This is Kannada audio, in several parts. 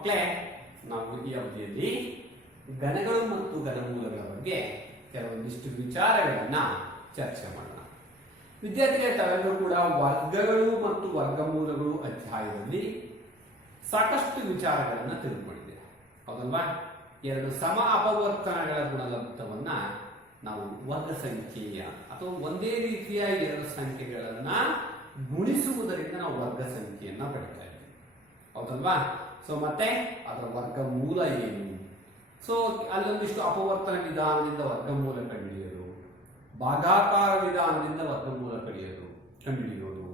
ಮಕ್ಕಳೇ, ನಾವು ಈ ಅವಧಿಯಲ್ಲಿ ಘನಗಳು ಮತ್ತು ಘನಮೂಲಗಳ ಬಗ್ಗೆ ಕೆಲವೊಂದಿಷ್ಟು ವಿಚಾರಗಳನ್ನ ಚರ್ಚೆ ಮಾಡೋಣ. ವಿದ್ಯಾರ್ಥಿಗಳೇ, ತಾವೆಲ್ಲರೂ ಕೂಡ ವರ್ಗಗಳು ಮತ್ತು ವರ್ಗಮೂಲಗಳು ಅಧ್ಯಾಯದಲ್ಲಿ ಸಾಕಷ್ಟು ವಿಚಾರಗಳನ್ನು ತಿಳ್ಕೊಂಡಿದ್ದೇವೆ, ಹೌದಲ್ವಾ? ಎರಡು ಸಮ ಅಪವರ್ತನಗಳ ಗುಣಲಬ್ಧವನ್ನ ನಾವು ವರ್ಗ ಸಂಖ್ಯೆಯ ಅಥವಾ ಒಂದೇ ರೀತಿಯ ಎರಡು ಸಂಖ್ಯೆಗಳನ್ನ ಗುಣಿಸುವುದರಿಂದ ನಾವು ವರ್ಗ ಸಂಖ್ಯೆಯನ್ನ ಪಡಿತಾ ಇದ್ದೀವಿ, ಹೌದಲ್ವಾ? ಸೊ ಮತ್ತೆ ಅದರ ವರ್ಗಮೂಲ ಏನು? ಸೊ ಅಲ್ಲೊಂದಿಷ್ಟು ಅಪವರ್ತನ ವಿಧಾನದಿಂದ ವರ್ಗಮೂಲ ಕಂಡುಹಿಡಿಯೋದು, ಭಾಗಾಕಾರ ವಿಧಾನದಿಂದ ವರ್ಗಮೂಲ ಕಂಡುಹಿಡಿಯೋದು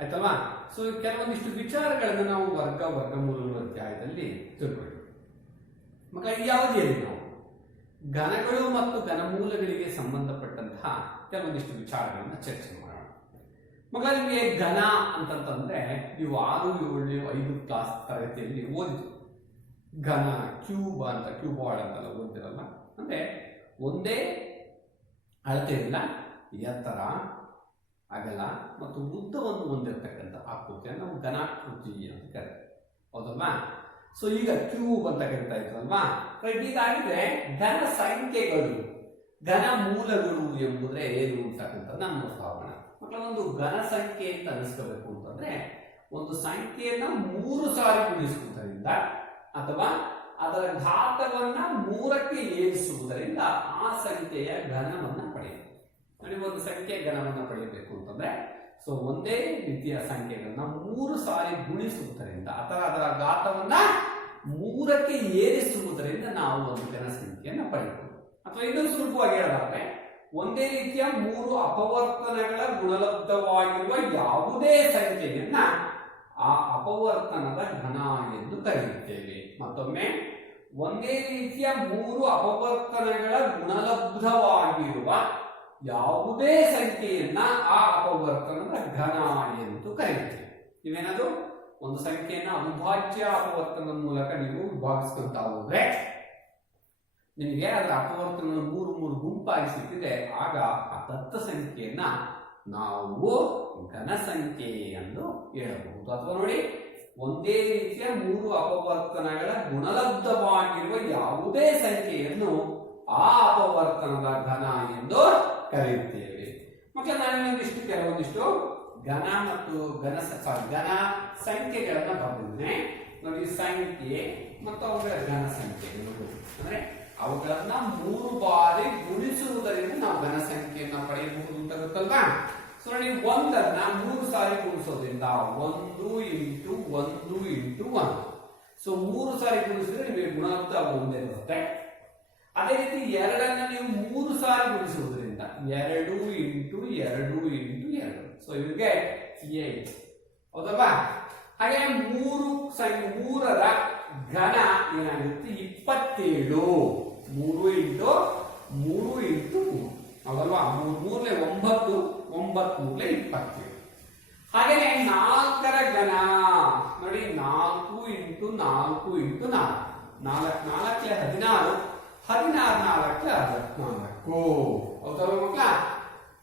ಆಯ್ತಲ್ವಾ? ಸೊ ಕೆಲವೊಂದಿಷ್ಟು ವಿಚಾರಗಳನ್ನು ನಾವು ವರ್ಗಮೂಲಗಳ ಅಧ್ಯಾಯದಲ್ಲಿ ತಿಳ್ಕೊಳ್ಳಿ. ಮಕ್ಕಳ, ಈ ಅವಧಿಯಲ್ಲಿ ನಾವು ಘನಗಳು ಮತ್ತು ಘನಮೂಲಗಳಿಗೆ ಸಂಬಂಧಪಟ್ಟಂತಹ ಕೆಲವೊಂದಿಷ್ಟು ವಿಚಾರಗಳನ್ನು ಚರ್ಚೆ ಮಾಡೋಣ. ಮಕ್ಕಳ, ನಿಮಗೆ ಘನ ಅಂತಂತಂದ್ರೆ ನೀವು 6, 7, 5 ಕ್ಲಾಸ್ ತರಗತಿಯಲ್ಲಿ ಓದಿದ್ರು. ಘನ ಕ್ಯೂಬಾಯ್ಡ್ ಅಂತೆಲ್ಲ ಓದಿರಲ್ಲ. ಅಂದ್ರೆ ಒಂದೇ ಅಳತೆ ಇಲ್ಲ, ಎತ್ತರ, ಅಗಲ ಮತ್ತು ಉದ್ದವನ್ನು ಹೊಂದಿರತಕ್ಕಂಥ ಆಕೃತಿಯನ್ನು ನಾವು ಘನಾಕೃತಿ ಅಂತ ಕರೀತೀವಿ, ಹೌದಲ್ವಾ? ಸೊ ಈಗ ಕ್ಯೂಬ್ ಅಂತ ಕರಿತಾ ಇದ್ರಲ್ವಾ? ಹೀಗಾಗಿದ್ರೆ ಘನ ಸಂಖ್ಯೆಗಳು, ಘನ ಮೂಲಗಳು ಎಂಬುದ್ರೆ ಏನು ಅಂತಕ್ಕಂಥದ್ದು ನಾನು ನೋಡ್ತಾ ಹೋಗೋಣ. ಮಕ್ಕಳ, ಒಂದು ಘನ ಸಂಖ್ಯೆ ಅಂತ ಅನಿಸ್ಕೋಬೇಕು ಅಂತಂದ್ರೆ ಒಂದು ಸಂಖ್ಯೆಯನ್ನ 3 ಸಾರಿ ಗುಣಿಸುವುದರಿಂದ ಅಥವಾ ಅದರ ಘಾತವನ್ನ 3ಕ್ಕೆ ಏರಿಸುವುದರಿಂದ ಆ ಸಂಖ್ಯೆಯ ಘನವನ್ನ ಪಡೆಯಬೇಕು. ನೋಡಿ, ಒಂದು ಸಂಖ್ಯೆಯ ಘನವನ್ನ ಪಡೆಯಬೇಕು ಅಂತಂದ್ರೆ ಸೊ ಒಂದೇ ರೀತಿಯ ಸಂಖ್ಯೆಗಳನ್ನ 3 ಸಾರಿ ಗುಣಿಸುವುದರಿಂದ ಅಥವಾ ಅದರ ಘಾತವನ್ನ 3ಕ್ಕೆ ಏರಿಸುವುದರಿಂದ ನಾವು ಒಂದು ಘನ ಸಂಖ್ಯೆಯನ್ನ ಪಡೆಯಬಹುದು. ಅಥವಾ ಇನ್ನೊಂದು ಸುಲಭವಾಗಿ ಹೇಳೋದಾದ್ರೆ ಒಂದೇ ರೀತಿಯ 3 ಅಪವರ್ತನಗಳ ಗುಣಲಬ್ಧವಾಗಿರುವ ಯಾವುದೇ ಸಂಖ್ಯೆಯನ್ನ ಆ ಅಪವರ್ತನದ ಘನ ಎಂದು ಕರೆಯುತ್ತೇವೆ. ಮತ್ತೊಮ್ಮೆ, ಒಂದೇ ರೀತಿಯ 3 ಅಪವರ್ತನಗಳ ಗುಣಲಬ್ಧವಾಗಿರುವ ಯಾವುದೇ ಸಂಖ್ಯೆಯನ್ನ ಆ ಅಪವರ್ತನದ ಘನ ಎಂದು ಕರೆಯುತ್ತೇವೆ. ನೀವೇನಾದ್ರು ಒಂದು ಸಂಖ್ಯೆಯನ್ನ ಅವಿಭಾಜ್ಯ ಅಪವರ್ತನದ ಮೂಲಕ ನೀವು ವಿಭಾಗಿಸ್ಕೊಂತ ಹೋದ್ರೆ ನಿಮಗೆ ಅದರ ಅಪವರ್ತನ 3 ಗುಂಪಾಗಿ ಸಿಕ್ಕಿದೆ, ಆಗ ಆ ದತ್ತ ಸಂಖ್ಯೆಯನ್ನ ನಾವು ಘನ ಸಂಖ್ಯೆ ಎಂದು ಹೇಳಬಹುದು. ಅಥವಾ ನೋಡಿ, ಒಂದೇ ರೀತಿಯ 3 ಅಪವರ್ತನಗಳ ಗುಣಲಬ್ಧವಾಗಿರುವ ಯಾವುದೇ ಸಂಖ್ಯೆಯನ್ನು ಆ ಅಪವರ್ತನದ ಘನ ಎಂದು ಕರೆಯುತ್ತೇವೆ. ಮಕ್ಕಳ, ನಾನು ಕೆಲವೊಂದಿಷ್ಟು ಘನ ಮತ್ತು ಘನ ಸಂಖ್ಯೆಗಳನ್ನ ಬರೆದಿದ್ದೇನೆ ನೋಡಿ. ಸಂಖ್ಯೆ ಮತ್ತು ಅವುಗಳ ಘನ ಸಂಖ್ಯೆಗಳು ಅಂದ್ರೆ ಅವುಗಳನ್ನ 3 ಬಾರಿ ಗುಣಿಸುವುದರಿಂದ ನಾವು ಘನ ಸಂಖ್ಯೆಯನ್ನ ಪಡೆಯಬಹುದು ಅಂತ ಗೊತ್ತಲ್ವಾ? ಸೊ ನೋಡಿ, 1ಅನ್ನ 3 ಸಾರಿ ಗುಣಿಸೋದ್ರಿಂದ 1 × 1 × 1. ಸೊ 3 ಸಾರಿ ಗುಣಿಸಿದ್ರೆ ನಿಮಗೆ ಗುಣಲಬ್ಧ ಒಂದೇ ಬರುತ್ತೆ. ಅದೇ ರೀತಿ 2ಅನ್ನ ನೀವು 3 ಸಾರಿ ಗುಣಿಸುವುದರಿಂದ 2 × 2 × 2. ಸೊ ಇವಿಗೆ 8, ಹೌದಲ್ವಾ? ಹಾಗೆ 3ರ ಘನ ಏನಾಗುತ್ತೆ? 27. 3 × 3 × 3, ಹೌದಲ್ವಾ? 3 × 9, 9 × 27. ಹಾಗೆ 4ರ ಘನ ನೋಡಿ, 4 × 4 × 4. 4 × 16, 16 × 4 ಹೌದಲ್ವಾ ಮಕ್ಕಳ?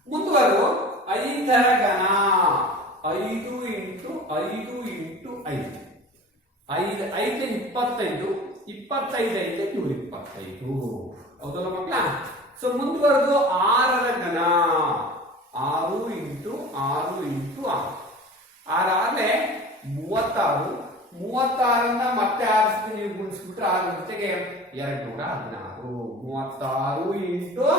ಮುಂದುವರೆದು 5ರ ಘನ 5 × 5 × 5. 5 25, 25 125 ಹೌದಲ್ಲ ಮಕ್ಕಳ? ಸೊ ಮುಂದುವರೆದು 6ರ ಘನ 6 × 6 × 6. 6 ಆದ್ರೆ 36. 36 ಮತ್ತೆ 6 ನೀವು ಗುಣಿಸ್ಬಿಟ್ರೆ 6 ಜೊತೆಗೆ 216. 36 ×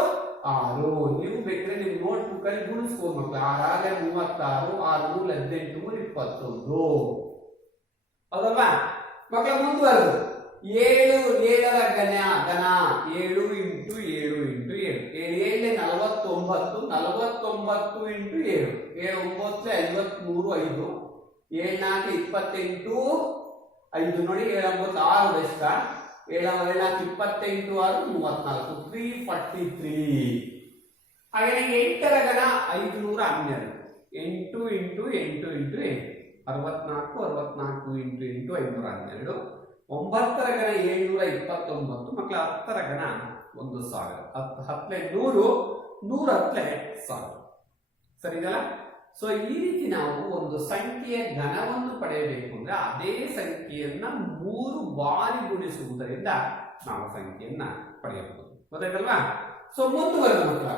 6. ನೀವು ಬೇಕಿದ್ರೆ ನೀವು ನೋಟ್ ಬುಕ್ ಅಲ್ಲಿ ಗುಣಿಸ್ಬೋದು ಮಕ್ಕಳು. 6 36, 6 18, 21 ಹೌದಲ್ವಾ ಮಕ್ಕಳ? ಮುಂದುವರೆದು 7ರ ಘನ 7 × 7 × 7. 7 49, 49 × 7. 7 9 53, 5. 7 4 28, 5 ನೋಡಿ. 7 9 6 ದಶಕ. 7 4 28, 6 34, 343. ಹಾಗೆ 8ರ ಘನ 512. 8 × 8 × 8, 64, 64 × 512. 9ರ ಘನ 729 ಮಕ್ಕಳ. 10ರ ಘನ 1000. 10 100, 100 1000. ಸರಿನಲ್ಲ? ಸೊ ಈ ರೀತಿ ನಾವು ಒಂದು ಸಂಖ್ಯೆಯ ಘನವನ್ನು ಪಡೆಯಬೇಕು ಅಂದ್ರೆ ಅದೇ ಸಂಖ್ಯೆಯನ್ನ 3 ಬಾರಿ ಗುಣಿಸುವುದರಿಂದ ನಾವು ಸಂಖ್ಯೆಯನ್ನ ಪಡೆಯಬಹುದು. ಗೊತ್ತಾಯ್ತಲ್ವಾ? ಸೊ ಮುಂದುವರೆದ ಮಕ್ಕಳ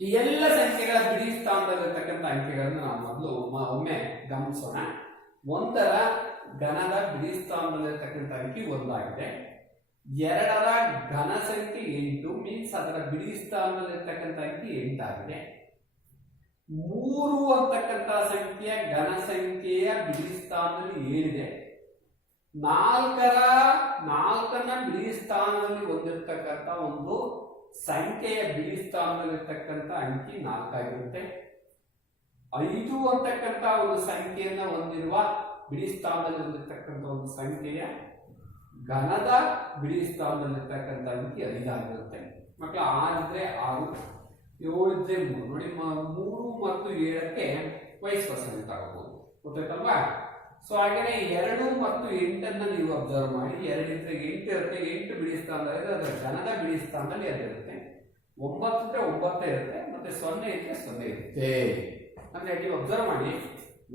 ಈ ಎಲ್ಲ ಸಂಖ್ಯೆಗಳ ಬಿಡಿ ಸ್ಥಾನದಲ್ಲಿರ್ತಕ್ಕಂಥ ಅಂಕೆಗಳನ್ನು ನಾವು ಮೊದಲು ಒಮ್ಮೆ ಗಮನಿಸೋಣ. 1ರ ಘನದ ಬಿಡಿ ಸ್ಥಾನದಲ್ಲಿರ್ತಕ್ಕಂಥ ಅಂಕಿ 1 ಆಗಿದೆ. 2ರ ಘನ ಸಂಖ್ಯೆ 8 ಮೀನ್ಸ್ ಅದರ ಬಿಡಿ ಸ್ಥಾನದಲ್ಲಿರ್ತಕ್ಕಂಥ ಅಂಕಿ 8 ಆಗಿದೆ. 3 ಅಂತಕ್ಕಂಥ ಸಂಖ್ಯೆಯ ಘನ ಸಂಖ್ಯೆಯ ಬಿಡಿ ಸ್ಥಾನದಲ್ಲಿ 7 ಇದೆ. 4ನ ಬಿಡಿ ಸ್ಥಾನದಲ್ಲಿ ಹೊಂದಿರತಕ್ಕಂಥ ಒಂದು ಸಂಖ್ಯೆಯ ಬಿಡಿ ಸ್ಥಾನದಲ್ಲಿರ್ತಕ್ಕಂಥ ಅಂಕಿ 4 ಆಗಿರುತ್ತೆ. 5 ಅಂತಕ್ಕಂಥ ಒಂದು ಸಂಖ್ಯೆಯನ್ನ ಹೊಂದಿರುವ ಬಿಡಿ ಸ್ಥಾನದಲ್ಲಿ ಹೊಂದಿರತಕ್ಕಂಥ ಒಂದು ಸಂಖ್ಯೆಯ ಘನದ ಬಿಡಿ ಸ್ಥಾನದಲ್ಲಿರ್ತಕ್ಕಂಥ ಅಂಕಿ 5 ಆಗಿರುತ್ತೆ. ಮಕ್ಕಳ 6 ಇದ್ರೆ 6, 7 ಇದ್ರೆ 3. ನೋಡಿ 3 ಮತ್ತು 7ಕ್ಕೆ ವೈಸ್ ವರ್ಸ ತಗೋಬಹುದು. ಗೊತ್ತಾಯ್ತಲ್ವಾ? ಸೊ ಹಾಗೇನೆ 2 ಮತ್ತು 8 ನೀವು ಅಬ್ಸರ್ವ್ ಮಾಡಿ. 2 ಇದ್ರೆ 8 ಇರುತ್ತೆ. 8 ಬಿಡಿ ಸ್ಥಾನದಲ್ಲಿ ಅದರ ಘನದ ಬಿಡಿ ಸ್ಥಾನದಲ್ಲಿ 2 ಇರುತ್ತೆ. 9 ಇದ್ರೆ 9 ಇರುತ್ತೆ. ಮತ್ತೆ 0 ಇದ್ರೆ 0 ಇರುತ್ತೆ. ಅಂದ್ರೆ ನೀವು ಅಬ್ಸರ್ವ್ ಮಾಡಿ,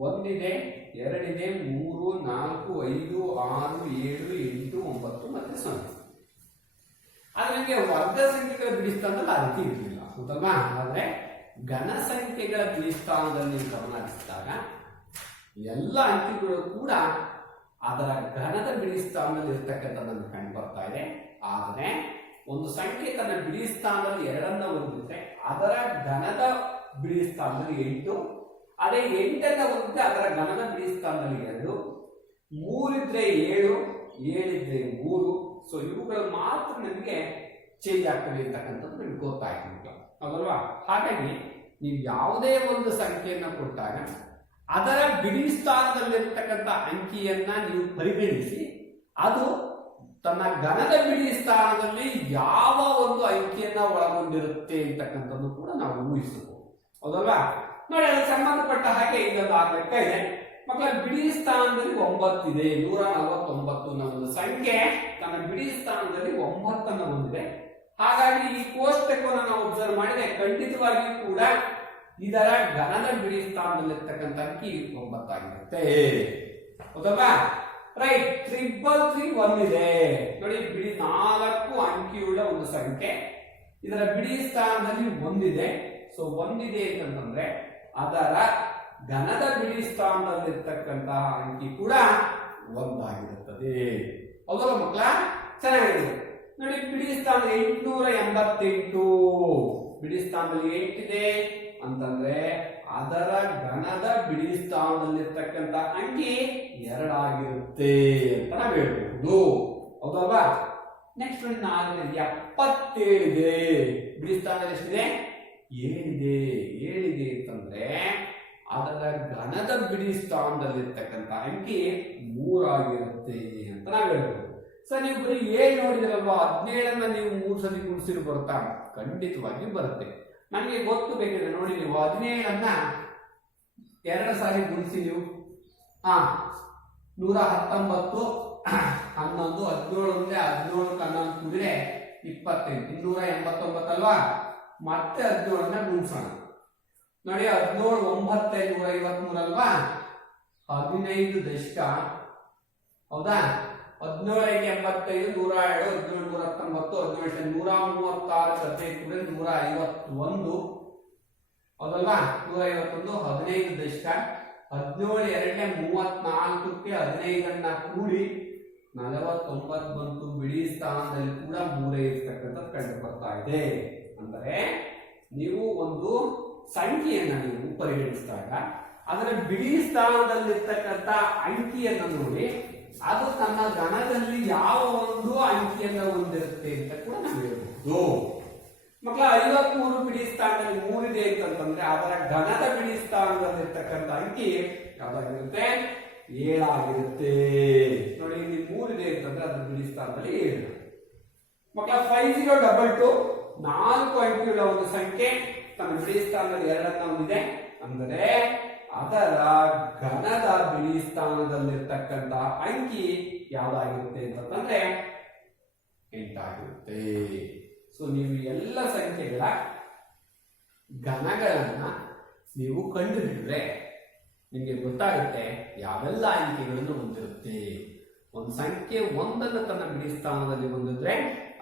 1 ಇದೆ, 2 ಇದೆ, 3, 4, 5, 6, 7, 8, 9 ಮತ್ತೆ 0. ಆದ್ರೆ ನಿಮಗೆ ವರ್ಗ ಸಂಖ್ಯೆಗಳ ಬಿಡಿ ಸ್ಥಾನದಲ್ಲಿ ಆ ರೀತಿ ಇರಲಿಲ್ಲ, ಹೌದಲ್ವಾ? ಆದ್ರೆ ಘನ ಸಂಖ್ಯೆಗಳ ಬಿಡಿ ಸ್ಥಾನದಲ್ಲಿ ಗಮನ ಹರಿಸಿದಾಗ ಎಲ್ಲ ಅಂಕಿಗಳು ಕೂಡ ಅದರ ಘನದ ಬಿಡಿ ಸ್ಥಾನದಲ್ಲಿ ಇರ್ತಕ್ಕಂಥದ್ದನ್ನು ಕಂಡು ಬರ್ತಾ ಇದೆ. ಆದರೆ ಒಂದು ಸಂಖ್ಯೆ ತನ್ನ ಬಿಡಿ ಸ್ಥಾನದಲ್ಲಿ 2 ಹೊಂದಿದ್ರೆ ಅದರ ಘನದ ಬಿಡಿ ಸ್ಥಾನದಲ್ಲಿ 8, ಅದೇ 8 ಹೊಂದಿದ್ರೆ ಅದರ ಘನದ ಬಿಡಿ ಸ್ಥಾನದಲ್ಲಿ 2, 3 ಇದ್ರೆ 7, 7 ಇದ್ರೆ 3. ಸೊ ಇವುಗಳು ಮಾತ್ರ ನಮಗೆ ಚೇಂಜ್ ಆಗ್ತವೆ ಅಂತಕ್ಕಂಥದ್ದು ನಿಮ್ಗೆ ಗೊತ್ತಾಯ್ತು, ಹೌದಲ್ವಾ? ಹಾಗಾಗಿ ನೀವು ಯಾವುದೇ ಒಂದು ಸಂಖ್ಯೆಯನ್ನು ಕೊಟ್ಟಾಗ ಅದರ ಬಿಡಿ ಸ್ಥಾನದಲ್ಲಿರ್ತಕ್ಕಂಥ ಅಂಕಿಯನ್ನ ನೀವು ಪರಿಗಣಿಸಿ ಅದು ತನ್ನ ಘನದ ಬಿಡಿ ಸ್ಥಾನದಲ್ಲಿ ಯಾವ ಒಂದು ಅಂಕಿಯನ್ನ ಒಳಗೊಂಡಿರುತ್ತೆ ಅಂತಕ್ಕಂಥದ್ದು ಕೂಡ ನಾವು ಊಹಿಸಬಹುದು, ಹೌದಲ್ವಾ? ನೋಡಿ, ಅದಕ್ಕೆ ಸಂಬಂಧಪಟ್ಟ ಹಾಗೆ ಇದೊಂದು ಲೆಕ್ಕ ಇದೆ ಮಕ್ಕಳ. ಬಿಡಿ ಸ್ಥಾನದಲ್ಲಿ 9 ಇದೆ. 149 ಅನ್ನೋ ಒಂದು ಸಂಖ್ಯೆ ತನ್ನ ಬಿಡಿ ಸ್ಥಾನದಲ್ಲಿ 9 ಅನ್ನು ಹೊಂದಿದೆ. ಹಾಗಾಗಿ ಈ ಕೋಷ್ಟಕವನ್ನು ನಾವು ಅಬ್ಸರ್ವ್ ಮಾಡಿದ್ರೆ ಖಂಡಿತವಾಗಿಯೂ ಕೂಡ ಇದರ ಘನದ ಬಿಡಿ ಸ್ಥಾನದಲ್ಲಿರ್ತಕ್ಕಂಥ ಅಂಕಿ 9 ಆಗಿರುತ್ತೆ, ಹೌದಲ್ವಾ? ರೈಟ್. 333 ಇದೆ. ನೋಡಿ, ಬಿಡಿ 4 ಅಂಕಿಯುಳ್ಳ ಒಂದು ಸಂಖ್ಯೆ, ಇದರ ಬಿಡಿ ಸ್ಥಾನದಲ್ಲಿ 1 ಇದೆ. ಸೊ 1 ಇದೆ ಅಂತಂದ್ರೆ ಅದರ ಘನದ ಬಿಡಿ ಸ್ಥಾನದಲ್ಲಿರ್ತಕ್ಕಂತಹ ಅಂಕಿ ಕೂಡ 1 ಆಗಿರುತ್ತದೆ, ಹೌದಲ್ಲ ಮಕ್ಕಳ? ಚೆನ್ನಾಗಿದೆ. ನೋಡಿ, ಬಿಡಿ ಸ್ಥಾನ 888 ಬಿಡಿ ಸ್ಥಾನದಲ್ಲಿ 8 ಇದೆ ಅಂತಂದ್ರೆ ಅದರ ಘನದ ಬಿಡಿ ಸ್ಥಾನದಲ್ಲಿರ್ತಕ್ಕಂಥ ಅಂಕಿ 2 ಆಗಿರುತ್ತೆ ಅಂತ ನಾವು ಹೇಳ್ಬಹುದು, ಹೌದಲ್ವಾ? ನೆಕ್ಸ್ಟ್ 477 ಇದೆ. ಬಿಡಿ ಸ್ಥಾನದಲ್ಲಿ ಎಷ್ಟಿದೆ? 7 ಇದೆ. 7 ಇದೆ ಅಂತಂದ್ರೆ ಅದರ ಘನದ ಬಿಡಿ ಸ್ಥಾನದಲ್ಲಿರ್ತಕ್ಕಂಥ ಅಂಕಿ 3 ಆಗಿರುತ್ತೆ ಅಂತ ನಾವು ಹೇಳ್ಬೋದು. ಸರ್, ನೀವು ಬರೀ 7 ನೋಡಿದ್ರಲ್ವಾ, 17 ನೀವು 3 ಸಲ ಗುಣಿಸಿರು ಬರುತ್ತಾ? ಖಂಡಿತವಾಗಿ ಬರುತ್ತೆ. ನನಗೆ ಗೊತ್ತು, ಬೇಕಿದ್ರೆ ನೋಡಿ, ನೀವು 17 2 ಸಾರಿ ಗುಣಿಸಿ ನೀವು 119, 11, 17 11 ಕೂಡಿದ್ರೆ 28, 289 ಅಲ್ವಾ? ಮತ್ತೆ 17 ಗುಣಿಸೋಣ. ನೋಡಿ, 17 9 153 ಅಲ್ವಾ? 15 ದಶಕ, ಹೌದಾ? 17 85, 102, 17 119, 136, 151, ಹೌದಲ್ವಾ? 151, 15 ದಶಕ. 17 34ಕ್ಕೆ 15 ಕೂಡಿ 49 ಬಂತು. ಬಿಡಿ ಸ್ಥಾನದಲ್ಲಿ ಕೂಡ 3 ಇರ್ತಕ್ಕಂಥದ್ದು ಕಂಡು ಬರ್ತಾ ಇದೆ. ಅಂದರೆ ನೀವು ಒಂದು ಸಂಖ್ಯೆಯನ್ನು ನೀವು ಪರಿಗಣಿಸಿದಾಗ ಅದರ ಬಿಡಿ ಸ್ಥಾನದಲ್ಲಿರ್ತಕ್ಕಂಥ ಅಂಕಿಯನ್ನು ನೋಡಿ ಅದು ತನ್ನ ಘನದಲ್ಲಿ ಯಾವ ಒಂದು ಅಂಕಿಯನ್ನು ಹೊಂದಿರುತ್ತೆ ಅಂತ ಕೂಡ ನಾವು ಹೇಳ್ಬಹುದು. ಮಕ್ಕಳ, 53 ಬಿಡಿ ಸ್ಥಾನದಲ್ಲಿ 3 ಇದೆ ಅಂತಂದ್ರೆ ಅದರ ಘನದ ಬಿಡಿ ಸ್ಥಾನದಲ್ಲಿರ್ತಕ್ಕಂಥ ಅಂಕಿ ಯಾವ್ದಾಗಿರುತ್ತೆ? 7 ಆಗಿರುತ್ತೆ. ನೋಡಿ, ಇಲ್ಲಿ 3 ಇದೆ ಅಂತಂದ್ರೆ ಅದರ ಬಿಡಿ ಸ್ಥಾನದಲ್ಲಿ 7. ಮಕ್ಕಳ, 5022 4 ಅಂಕಿಗಳ ಒಂದು ಸಂಖ್ಯೆ ತನ್ನ ಬಿಡಿ ಸ್ಥಾನದಲ್ಲಿ 2 ಹೊಂದಿದೆ. ಅಂದರೆ ಅದರ ಘನದ ಬಿಡಿ ಸ್ಥಾನದಲ್ಲಿರ್ತಕ್ಕಂಥ ಅಂಕಿ ಯಾವ್ದಾಗಿರುತ್ತೆ ಅಂತಂದ್ರೆ 8 ಆಗಿರುತ್ತೆ. ಸೊ ನೀವು ಎಲ್ಲ ಸಂಖ್ಯೆಗಳ ಘನಗಳನ್ನ ನೀವು ಕಂಡುಹಿಡಿದ್ರೆ ನಿಮಗೆ ಗೊತ್ತಾಗುತ್ತೆ ಯಾವೆಲ್ಲ ಅಂಕಿಗಳನ್ನು ಹೊಂದಿರುತ್ತೆ. ಒಂದು ಸಂಖ್ಯೆ 1 ತನ್ನ ಬಿಡಿ ಸ್ಥಾನದಲ್ಲಿ ಹೊಂದಿದ್ರೆ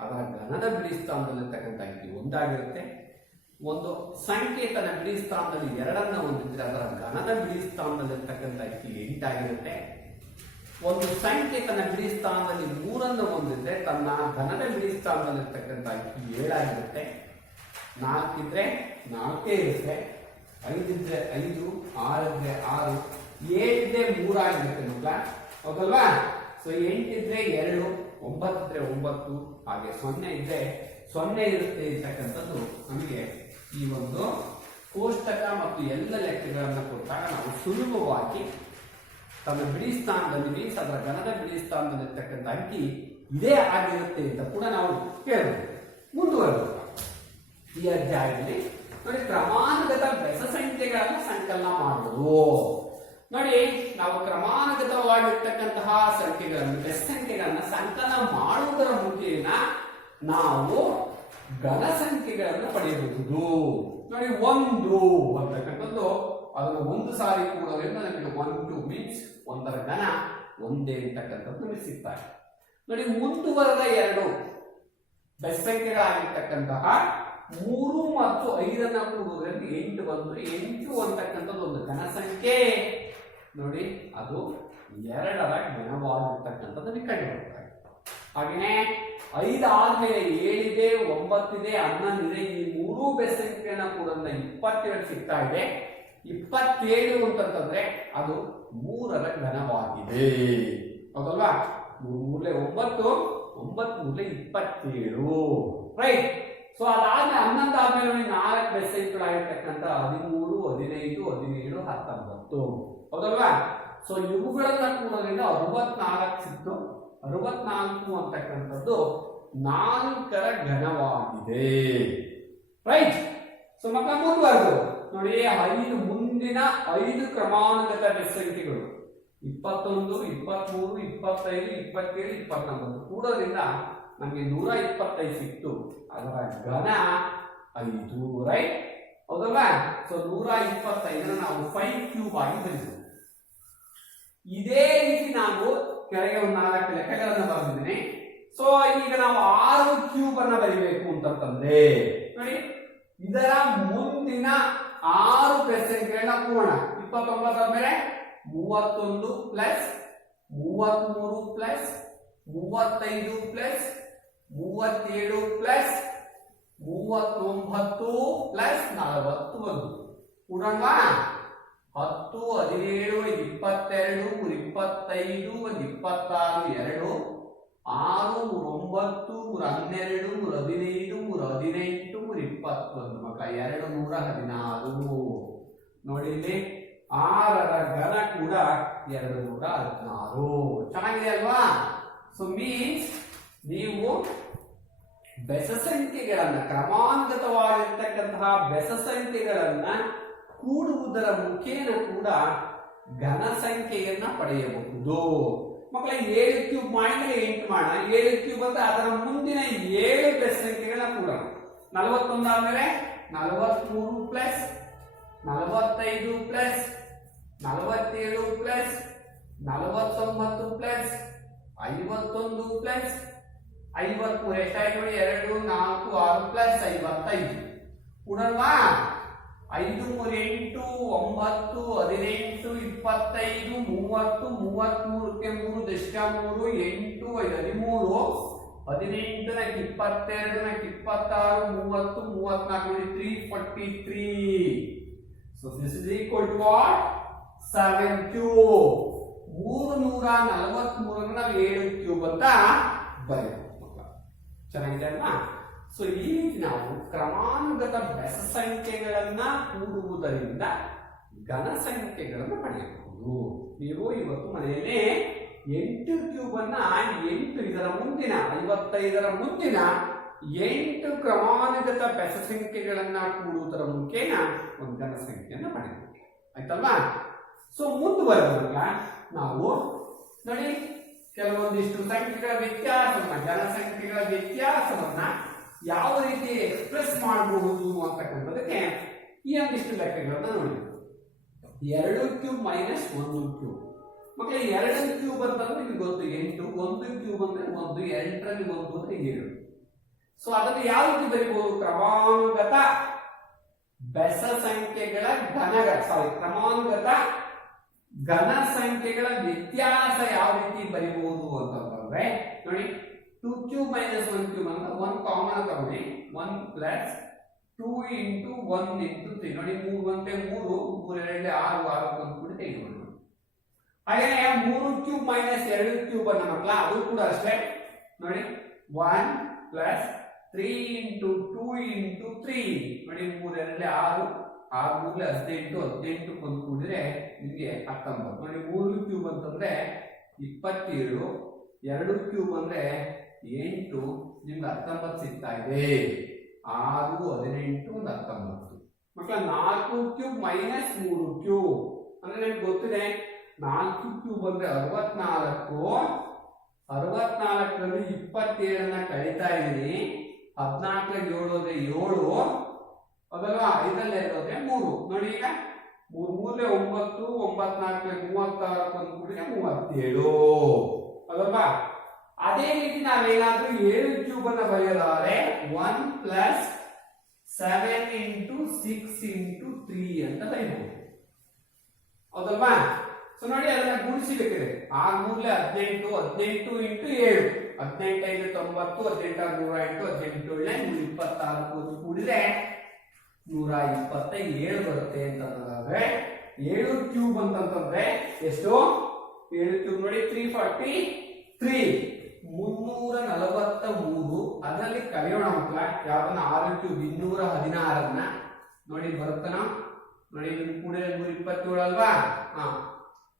ಅದರ ಘನದ ಬಿಡಿ ಸ್ಥಾನದಲ್ಲಿರ್ತಕ್ಕಂಥ ಅಂಕಿ 1 ಆಗಿರುತ್ತೆ. ಒಂದು ಸಂಖ್ಯೆ ತನ್ನ ಬಿಡಿ ಸ್ಥಾನದಲ್ಲಿ 2 ಹೊಂದಿದ್ರೆ ಅದರ ಘನದ ಬಿಡಿ ಸ್ಥಾನದಲ್ಲಿರ್ತಕ್ಕಂಥ ಅಂಕಿ 8 ಆಗಿರುತ್ತೆ. ಒಂದು ಸಂಖ್ಯೆ ತನ್ನ ಬಿಡಿ ಸ್ಥಾನದಲ್ಲಿ 3 ಹೊಂದಿದ್ರೆ ತನ್ನ ಘನದ ಬಿಡಿ ಸ್ಥಾನದಲ್ಲಿರ್ತಕ್ಕಂಥ ಅಂಕಿ 7 ಆಗಿರುತ್ತೆ. 4 ಇದ್ರೆ 4 ಇರುತ್ತೆ, 5 ಇದ್ರೆ 5, 6 ಇದ್ರೆ 6, 7 ಇದ್ರೆ 3 ಆಗಿರುತ್ತೆ ಮಕ್ಕಳ, ಹೌದಲ್ವಾ? ಸೊ 8 ಇದ್ರೆ 2, 9 ಇದ್ರೆ 9, ಹಾಗೆ 0 ಇದ್ರೆ 0 ಇರುತ್ತೆ ಇರ್ತಕ್ಕಂಥದ್ದು ನಮಗೆ ಈ ಒಂದು ಕೋಷ್ಟಕ ಮತ್ತು ಎಲ್ಲ ಲೆಕ್ಕಗಳನ್ನು ಕೊಟ್ಟಾಗ ನಾವು ಸುಲಭವಾಗಿ ತನ್ನ ಬಿಡಿ ಸ್ಥಾನದಲ್ಲಿ ಮೀನ್ಸ್ ಅದರ ಘನದ ಬಿಡಿ ಸ್ಥಾನದಲ್ಲಿರ್ತಕ್ಕಂಥ ಅಂಕಿ ಇದೇ ಆಗಿರುತ್ತೆ ಅಂತ ಕೂಡ ನಾವು ಹೇಳ್ಬೋದು. ಮುಂದುವರೆದ ಈ ಅಧ್ಯಾಯದಲ್ಲಿ ನೋಡಿ ಕ್ರಮಾನುಗತ ಬೆಸ ಸಂಖ್ಯೆಗಳನ್ನು ಸಂಕಲನ ಮಾಡುವುದು. ನೋಡಿ ನಾವು ಕ್ರಮಾನುಗತವಾಗಿರ್ತಕ್ಕಂತಹ ಸಂಖ್ಯೆಗಳನ್ನು ಬೆಸ ಸಂಖ್ಯೆಗಳನ್ನ ಸಂಕಲನ ಮಾಡುವುದರ ಮುಖೇನ ನಾವು ಘನ ಸಂಖ್ಯೆಗಳನ್ನು ಪಡೆಯಬಹುದು. ನೋಡಿ 1 ಅಂತಕ್ಕಂಥದ್ದು ಅದನ್ನು 1 ಸಾರಿ ಕೂಡೋದ್ರಿಂದ ನಮಗೆ 1 2 ಮೀನ್ಸ್ 1ರ ಘನ 1 ಅಂತಕ್ಕಂಥದ್ದು ನಮಗೆ ಸಿಗ್ತಾರೆ. ನೋಡಿ ಮುಂದುವರೆದ 2 ಬೆಸ ಸಂಖ್ಯೆಗಳಾಗಿರ್ತಕ್ಕಂತಹ 3 ಮತ್ತು 5 ಕೂಡುವುದರಿಂದ 8 ಬಂದು 8 ಅಂತಕ್ಕಂಥದ್ದು ಒಂದು ಘನ ಸಂಖ್ಯೆ. ನೋಡಿ ಅದು 2ರ ಘನವಾಗಿರ್ತಕ್ಕಂಥದ್ದು ಕಂಡುಬರುತ್ತದೆ. ಹಾಗೆಯೇ 5 ಆದ್ಮೇಲೆ 7 ಇದೆ, 9 ಇದೆ, 11 ಇದೆ. ಈ 3 ಬೆಸ ಸಂಖ್ಯೆನ ಕೂಡ 27 ಸಿಗ್ತಾ ಇದೆ. 27 ಅಂತಂದ್ರೆ ಅದು 3ರ ಘನವಾಗಿದೆ, ಹೌದಲ್ವಾ? 3 9, 9 27, ರೈಟ್. ಸೊ ಅದಾದ್ಮೇಲೆ 11 ಆದ್ಮೇಲೆ 4 ಬೆಸ ಸಂಖ್ಯೆಗಳಾಗಿರ್ತಕ್ಕಂಥ 13, 15, 17, 19, ಹೌದಲ್ವಾ? ಸೊ ಇವುಗಳನ್ನ ಕೂಡೋದ್ರಿಂದ 64 ಸಿಕ್ತು. 64 ಅಂತಕ್ಕಂಥದ್ದು 4ರ ಘನವಾಗಿದೆ, ರೈಟ್. ಸೊ ಮಕ್ಕಳ ಮುಂದುವರೆದು ನೋಡಿ 5 ಮುಂದಿನ 5 ಕ್ರಮಾನುಗತ ಬೆಸ ಸಂಖ್ಯೆಗಳು 21, 23, 25, 27, 29 ಕೂಡೋದ್ರಿಂದ ನಮಗೆ 125 ಸಿಕ್ತು. ಅದರ ಘನ 5, ರೈಟ್, ಹೌದಲ್ವಾ? ಸೊ 125 ನಾವು 5 ಕ್ಯೂಬ್ ಆಗಿ ಬರೀತೀವಿ. ಇದೇ ರೀತಿ ನಾವು ಕೆಳಗೆ ಒಂದು 4 ಲೆಕ್ಕಗಳನ್ನು ಬರೆದಿದ್ದೀನಿ. ಸೊ ಈಗ ನಾವು 6 ಕ್ಯೂಬ್ ಅನ್ನ ಬರೀಬೇಕು ಅಂತಂದ್ರೆ ನೋಡಿ ಇದರ ಮುಂದಿನ 6 ಬೆಸ ಸಂಖ್ಯೆಗಳನ್ನ ಕೂಡೋಣ. 29 ಆದ್ಮೇಲೆ 31 plus 33 plus 35 plus 37 plus 39 plus 41 ಕೂಡೋಣವಾ? 10, 17, 22, 25, 26, 2, 6, 9, 12, 15, 21 ಮಕ್ಕಳ 216. ನೋಡಿ ಇಲ್ಲಿ 6ರ ಘನ ಕೂಡ 216. ಚೆನ್ನಾಗಿದೆ ಅಲ್ವಾ? ಸೊ ಮೀನ್ಸ್ ನೀವು ಬೆಸ ಸಂಖ್ಯೆಗಳನ್ನ ಕ್ರಮಾನುಗತವಾಗಿರ್ತಕ್ಕಂತಹ ಬೆಸ ಸಂಖ್ಯೆಗಳನ್ನ ಕೂಡುವುದರ ಮುಖೇನ ಕೂಡ ಘನ ಸಂಖ್ಯೆಯನ್ನ ಪಡೆಯಬಹುದು. ಮಕ್ಕಳ 7 ಕ್ಯೂಬ್ ಮಾಡಿದ್ರೆ 8 ಮಾಡೋಣ. 7 ಕ್ಯೂಬ್ ಅಂತ ಅದರ ಮುಂದಿನ 7 ಬೆಸ ಸಂಖ್ಯೆಗಳನ್ನ ಕೂಡೋಣ. 41 ಆದ್ಮೇಲೆ 43 plus 45 plus 47 plus 49 plus 51 plus 53 ಎಷ್ಟಾಯ್ತು ನೋಡಿ? 2, 4, 6 ಪ್ಲಸ್ 55 ಕೂಡಲ್ವಾ? 5, 3, 8, 9, 18, 25, 30, 33ಕ್ಕೆ 3 ದಶಕ 3, 8, 5, 13, 18 ನ 22 ನ 26, 30, 34 343. So this is equal to what? 7 cube. 343 ನಾವು 7 ಕ್ಯೂಬ್ ಅಂತ ಬರೆಯಬಹುದು. ಚೆನ್ನಾಗಿದೆ ಅಲ್ವಾ? ಸೊ ಈ ರೀತಿ ನಾವು ಕ್ರಮಾನುಗತ ಬೆಸ ಸಂಖ್ಯೆಗಳನ್ನ ಕೂಡುವುದರಿಂದ ಘನ ಸಂಖ್ಯೆಗಳನ್ನು ಪಡೆಯಬಹುದು. ನೀವು ಇವತ್ತು ಮನೆಯಲ್ಲಿ 8 ಕ್ಯೂಬ್ ಅನ್ನ 8 ಇದರ ಮುಂದಿನ 55ರ ಮುಂದಿನ 8 ಕ್ರಮಾನುಗತ ಬೆಸ ಸಂಖ್ಯೆಗಳನ್ನ ಕೂಡುವುದರ ಮುಖೇನ ಒಂದು ಘನ ಸಂಖ್ಯೆಯನ್ನು ಪಡೆಯಬಹುದು. ಆಯ್ತಲ್ವಾ? ಸೊ ಮುಂದುವರೆದಾಗ ನಾವು ನೋಡಿ ಕೆಲವೊಂದಿಷ್ಟು ಸಂಖ್ಯೆಗಳ ವ್ಯತ್ಯಾಸವನ್ನ ಘನ ಸಂಖ್ಯೆಗಳ ವ್ಯತ್ಯಾಸವನ್ನ ಯಾವ ರೀತಿ ಎಕ್ಸ್ಪ್ರೆಸ್ ಮಾಡಬಹುದು ಅಂತಕ್ಕಂಥದಕ್ಕೆ ಈ ಒಂದಿಷ್ಟು ಲೆಕ್ಕಗಳನ್ನ ನೋಡಿ. 2 ಕ್ಯೂಬ್ ಮೈನಸ್ 1 ಕ್ಯೂಬ್. ಮಕ್ಕಳೇ 2 ಕ್ಯೂಬ್ ಅಂತಂದ್ರೆ ನಿಮಗೆ ಗೊತ್ತು 8, 1 ಕ್ಯೂಬ್ ಅಂದ್ರೆ 1, 8ರಲ್ಲಿ 1 ಅಂದ್ರೆ 7. ಸೊ ಅದನ್ನು ಯಾವ ರೀತಿ ಬರೀಬಹುದು? ಕ್ರಮಾನುಗತ ಬೆಸ ಸಂಖ್ಯೆಗಳ ಕ್ರಮಾನುಗತ ಘನ ಸಂಖ್ಯೆಗಳ ವ್ಯತ್ಯಾಸ ಯಾವ ರೀತಿ ಬರೀಬಹುದು ಅಂತಂದ್ರೆ ನೋಡಿ, 2 ಕ್ಯೂಬ್ ಮೈನಸ್ 1 ಕ್ಯೂಬ್ ಅಂದ್ರೆ 1 ಕಾಮನ್ ತಗೊಂಡು 1 ಪ್ಲಸ್ 2 ಇಂಟು 1 ಇಂಟು 3 ನೋಡಿ, 3 1 3, 3 2 6, 6 1 ಕೂಡ ತೆಗೆದುಕೊಂಡು. ಹಾಗೆ 3 ಕ್ಯೂಬ್ ಮೈನಸ್ 2 ಕ್ಯೂಬ್ ಅನ್ನ ಮಕ್ಕಳ ಅದು ಕೂಡ ಅಷ್ಟೇ ನೋಡಿ, 1 ಪ್ಲಸ್ 3 ಇಂಟು 2 ಇಂಟು 3 ನೋಡಿ, 3 2 6, 6 3 18, 18 ಬಂದು ಕೂಡಿದ್ರೆ ನಿಮಗೆ 19 ನೋಡಿ. 3 ಕ್ಯೂಬ್ ಅಂತಂದ್ರೆ 27, 2 ಕ್ಯೂಬ್ ಅಂದ್ರೆ 8, ನಿಮ್ಗೆ 19 ಸಿಗ್ತಾ ಇದೆ. 6 18 ಒಂದು 19 ಮಕ್ಕಳ. 4 ಕ್ಯೂಬ್ ಮೈನಸ್ 3 ಕ್ಯೂಬ್ ಅಂದ್ರೆ ನಿಮ್ಗೆ ಗೊತ್ತಿದೆ 4 ಕ್ಯೂಬ್ ಅಂದ್ರೆ 64, 64ರಲ್ಲಿ 27ನ್ನ ಕಳೀತಾ ಇದೀನಿ, 14ರಲ್ಲಿ 7 ಹೋದ್ರೆ 7 ಅದಲ್ವಾ, 5ರಲ್ಲಿ 2 ಹೋದ್ರೆ 3 ನೋಡಿ. ಈಗ 3 3 9, 9 4 36 ಕೂಡಿಗೆ 37 ಅದಲ್ವಾ. ಅದೇ ರೀತಿ ನಾವೇನಾದ್ರೂ 7 ಕ್ಯೂಬ್ ಅನ್ನ ಬರೆಯೋದಾದ್ರೆ 1 ಪ್ಲಸ್ 7 ಇಂಟು 6 ಇಂಟು 3 ಅಂತ ಬರೀಬಹುದು ಹೌದಲ್ವಾ. ಸೊ ನೋಡಿ, ಅದನ್ನ ಗುಣಿಸಬೇಕಿದೆ. 6 3 18, 18 ಇಂಟು 7, 18 5 90, 18 108, 18 126 ಕೂಡಿದ್ರೆ 127 ಬರುತ್ತೆ ಅಂತಂದ್ರೆ 7 ಕ್ಯೂಬ್ ಅಂತಂದ್ರೆ ಎಷ್ಟು? 7 ಕ್ಯೂಬ್ ನೋಡಿ 343, 343. ಅದರಲ್ಲಿ ಕಲಿಯೋಣ ಮಕ್ಕಳ, ಯಾವನ್ನ 6 ಕ್ಯೂಬ್ 216 ನೋಡಿ ಬರುತ್ತನ ನೋಡಿ, ಕೂಡ 127 ಅಲ್ವಾ.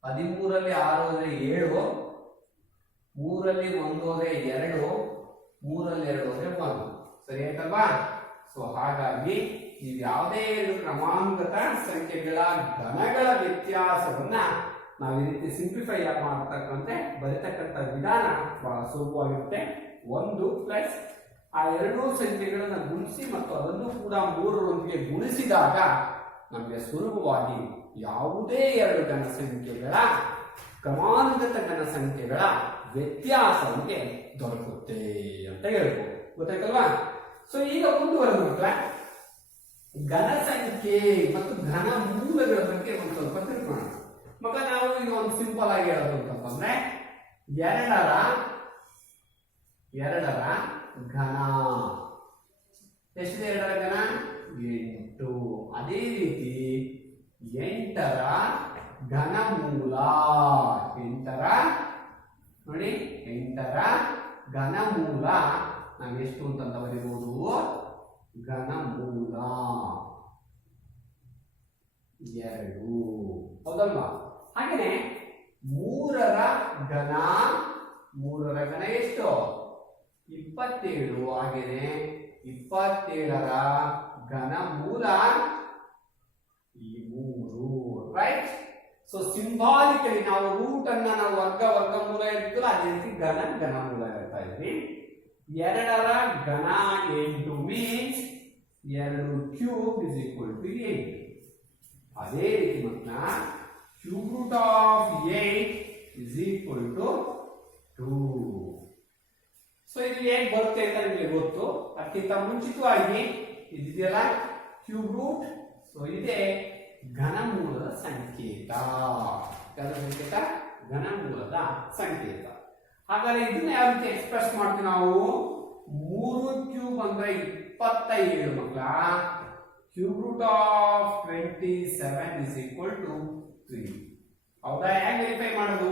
13ರಲ್ಲಿ 6 ಹೋದ್ರೆ 7, 3ರಲ್ಲಿ 1 ಹೋದ್ರೆ 2, 3ರಲ್ಲಿ 2 ಹೋದ್ರೆ 1 ಸರಿ ಆಯ್ತಲ್ವಾ. ಸೊ ಹಾಗಾಗಿ ನೀವು ಯಾವುದೇ ಕ್ರಮಾನುಗತ ಸಂಖ್ಯೆಗಳ ಘನಗಳ ವ್ಯತ್ಯಾಸವನ್ನ ನಾವು ಈ ರೀತಿ ಸಿಂಪ್ಲಿಫೈ ಮಾಡ್ತಕ್ಕಂತೆ ಬರೀತಕ್ಕಂಥ ವಿಧಾನ ಬಹಳ ಸುಲಭವಾಗಿರುತ್ತೆ. 1 ಪ್ಲಸ್ ಆ ಎರಡೂ ಸಂಖ್ಯೆಗಳನ್ನ ಗುಣಿಸಿ ಮತ್ತು ಅದನ್ನು ಕೂಡ 3ರೊಂದಿಗೆ ಗುಣಿಸಿದಾಗ ನಮಗೆ ಸುಲಭವಾಗಿ ಯಾವುದೇ ಎರಡು ಘನ ಸಂಖ್ಯೆಗಳ ಕ್ರಮಾನುಗತ ಘನ ಸಂಖ್ಯೆಗಳ ವ್ಯತ್ಯಾಸ ನಮಗೆ ದೊರಕುತ್ತೆ ಅಂತ ಹೇಳ್ಬೋದು. ಗೊತ್ತಾಯ್ತಲ್ವಾ. ಸೊ ಈಗ ಮುಂದುವರೆದ ಮಕ್ಕಳ ಘನ ಸಂಖ್ಯೆ ಮತ್ತು ಘನ ಮೂಲಗಳ ಬಗ್ಗೆ ಒಂದು ಸ್ವಲ್ಪ ತಿಳ್ಕೊಳ್ಳೋಣ ಮಕ್ಕಳ. ನಾವು ಈಗ ಒಂದು ಸಿಂಪಲ್ ಆಗಿ ಹೇಳೋದು ಅಂತಂದ್ರೆ ಎರಡರ ಘನ ಎಷ್ಟಿದೆ? 2ರ ಘನ 8. ಅದೇ ರೀತಿ 8ರ ಘನಮೂಲ, 8ರ ನೋಡಿ 8ರ ಘನಮೂಲ ನಾವು ಎಷ್ಟು ಅಂತ ಬರೀಬಹುದು? ಘನಮೂಲ 2 ಹೌದಲ್ವಾ. ಹಾಗೇನೆ 3ರ ಘನ, 3ರ ಘನ ಎಷ್ಟು? 27. ಹಾಗೇನೆ 27ರ ಘನಮೂಲ 3 ರೈಟ್. ಸೊ ಸಿಂಬಾಲಿಕಲಿ ನಾವು ರೂಟ್ ಅನ್ನ ನಾವು ವರ್ಗಮೂಲ ಇರ್ತಲ್ಲ, ಅದೇ ರೀತಿ ಘನಮೂಲ ಇರ್ತಾ ಇದ್ವಿ. 2ರ ಘನ 8 means 2 cube is equal to 8. ಅದೇ ರೀತಿ ಮತ್ತ cube root of 8 is equal to 2. So ಇದು ಹೇಗೆ ಬರುತ್ತೆ ಅಂತ ನಿಮಗೆ ಗೊತ್ತು. ಅದಕ್ಕಿಂತ ಮುಂಚಿತವಾಗಿ ಇದೆಯಲ್ಲ ಕ್ಯೂಬ್ ರೂಟ್. ಸೊ ಇದೆ ಘನಮೂಲದ ಸಂಕೇತ, ಘನಮೂಲದ ಸಂಕೇತ. ಹಾಗಾದ್ರೆ ಇದನ್ನ ಯಾವ ರೀತಿ ಎಕ್ಸ್ಪ್ರೆಸ್ ಮಾಡ್ತೀವಿ ನಾವು? 3 ಕ್ಯೂಬ್ ಅಂದ್ರೆ 27 ಮಕ್ಕಳ. Cube root of 27 is equal to 3. ಹೌದಾ? ಹೇಗೆ ವೆರಿಫೈ ಮಾಡೋದು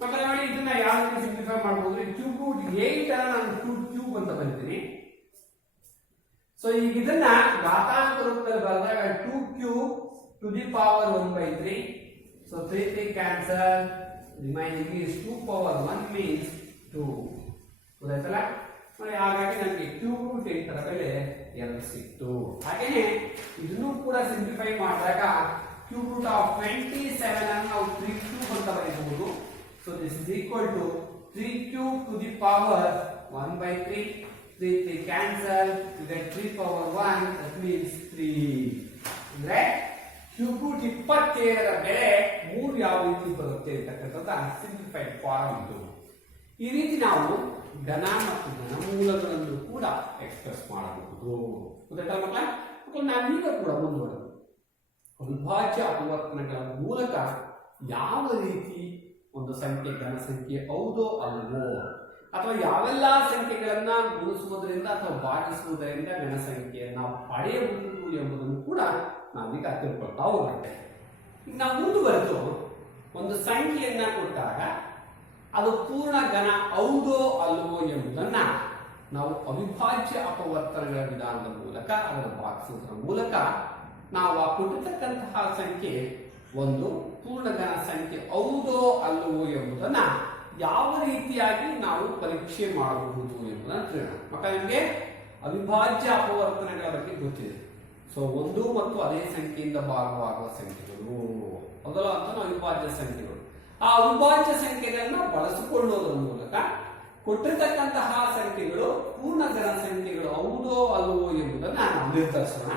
ಮಕ್ಕಳ? ನೋಡಿ, ಇದನ್ನ ಯಾವ ರೀತಿ ಸಿಂಪ್ಲಿಫೈ ಮಾಡಬಹುದು? ಕ್ಯೂಬ್ ರೂಟ್ 8 ಅನ್ನ ನಾನು 2 ಕ್ಯೂಬ್ ಅಂತ ಬರೀತೀನಿ. ಸೊ ಈಗ ಇದನ್ನ ಘಾತಾಂಕ ರೂಪದಲ್ಲಿ ಬರೆದಾಗ 2 cube to the power 1/3. So 3 3 cancel, remaining is 2 power 1 means 2. ಗೊತ್ತಾಯ್ತಲ್ಲ ನೋಡಿ. ಹಾಗಾಗಿ ನಮಗೆ ಕ್ಯೂಬ್ ರೂಟ್ 8ರ ಬೆಲೆ 2 ಸಿಕ್ತು. ಹಾಗೇನೆ ಇದನ್ನು ಕೂಡ ಸಿಂಪ್ಲಿಫೈ ಮಾಡಿದಾಗ ಕ್ಯೂಬ್ ರೂಟ್ ಆಫ್ 27 ಅನ್ನು ನಾವು 3 ಕ್ಯೂಬ್ ಅಂತ ಬರೆಯಬಹುದು. So this is equal to 3 cube to the power 1/3. 3 3 cancel, you get 3 power 1, that means 3. ಅಂದ್ರೆ ಕ್ಯೂಬ್ ರೂಟ್ 27ರ ಬೆಲೆ 3 ಯಾವ ರೀತಿ ಬರುತ್ತೆ ಅಂತಕ್ಕಂಥದ್ದು ಸಿಂಪ್ಲಿಫೈಡ್ ಫಾರ್ಮ್ ಇದು. ಈ ರೀತಿ ನಾವು ಘನ ಮತ್ತು ಘನಮೂಲಗಳನ್ನು ಕೂಡ ಎಕ್ಸ್ಪ್ರೆಸ್ ಮಾಡಬಹುದು. ಗೊತ್ತಾಯ್ತಾ ಮಕ್ಕಳ? ನಾವೀಗ ಕೂಡ ಮುಂದುವರೆದು ಅವಿಭಾಜ್ಯ ಅಪವರ್ತನಗಳ ಮೂಲಕ ಯಾವ ರೀತಿ ಒಂದು ಸಂಖ್ಯೆ ಘನ ಸಂಖ್ಯೆ ಹೌದೋ ಅಲ್ಲವೋ, ಅಥವಾ ಯಾವೆಲ್ಲ ಸಂಖ್ಯೆಗಳನ್ನ ಗುಣಿಸುವುದರಿಂದ ಅಥವಾ ಭಾಗಿಸುವುದರಿಂದ ಘನ ಸಂಖ್ಯೆಯನ್ನು ಪಡೆಯಬಹುದು ಎಂಬುದನ್ನು ಕೂಡ ನಾವೀಗ ತಿಳ್ಕೊಳ್ತಾ ಹೋಗ್ತೇವೆ. ಈಗ ನಾವು ಮುಂದುವರೆದು ಒಂದು ಸಂಖ್ಯೆಯನ್ನ ಕೊಟ್ಟಾಗ ಅದು ಪೂರ್ಣ ಘನ ಹೌದೋ ಅಲ್ಲವೋ ಎಂಬುದನ್ನ ನಾವು ಅವಿಭಾಜ್ಯ ಅಪವರ್ತನಗಳ ವಿಧಾನದ ಮೂಲಕ ಅದನ್ನು ಭಾಗಿಸುವುದರ ಮೂಲಕ ನಾವು ಆ ಕೊಟ್ಟಿರ್ತಕ್ಕಂತಹ ಸಂಖ್ಯೆ ಒಂದು ಪೂರ್ಣ ಘನ ಸಂಖ್ಯೆ ಹೌದೋ ಅಲ್ಲವೋ ಎಂಬುದನ್ನ ಯಾವ ರೀತಿಯಾಗಿ ನಾವು ಪರೀಕ್ಷೆ ಮಾಡಬಹುದು ಎಂಬುದನ್ನು ತಿಳಿಯೋಣ. ಮಕ್ಕಳ, ನಿಮಗೆ ಅವಿಭಾಜ್ಯ ಅಪವರ್ತನಗಳ ಬಗ್ಗೆ ಗೊತ್ತಿದೆ. ಸೊ ಒಂದು ಮತ್ತು ಅದೇ ಸಂಖ್ಯೆಯಿಂದ ಭಾಗವಾಗುವ ಸಂಖ್ಯೆಗಳು ಮೊದಲ ಅಂತ ಅವಿಭಾಜ್ಯ ಸಂಖ್ಯೆಗಳು. ಆ ಅವಿಭಾಜ್ಯ ಸಂಖ್ಯೆಗಳನ್ನ ಬಳಸಿಕೊಳ್ಳುವುದರ ಮೂಲಕ ಕೊಟ್ಟಿರ್ತಕ್ಕಂತಹ ಸಂಖ್ಯೆಗಳು ಪೂರ್ಣ ಘನ ಸಂಖ್ಯೆಗಳು ಹೌದೋ ಅಲ್ಲವೋ ಎಂಬುದನ್ನ ನಾವು ನಿರ್ಧರಿಸೋಣ.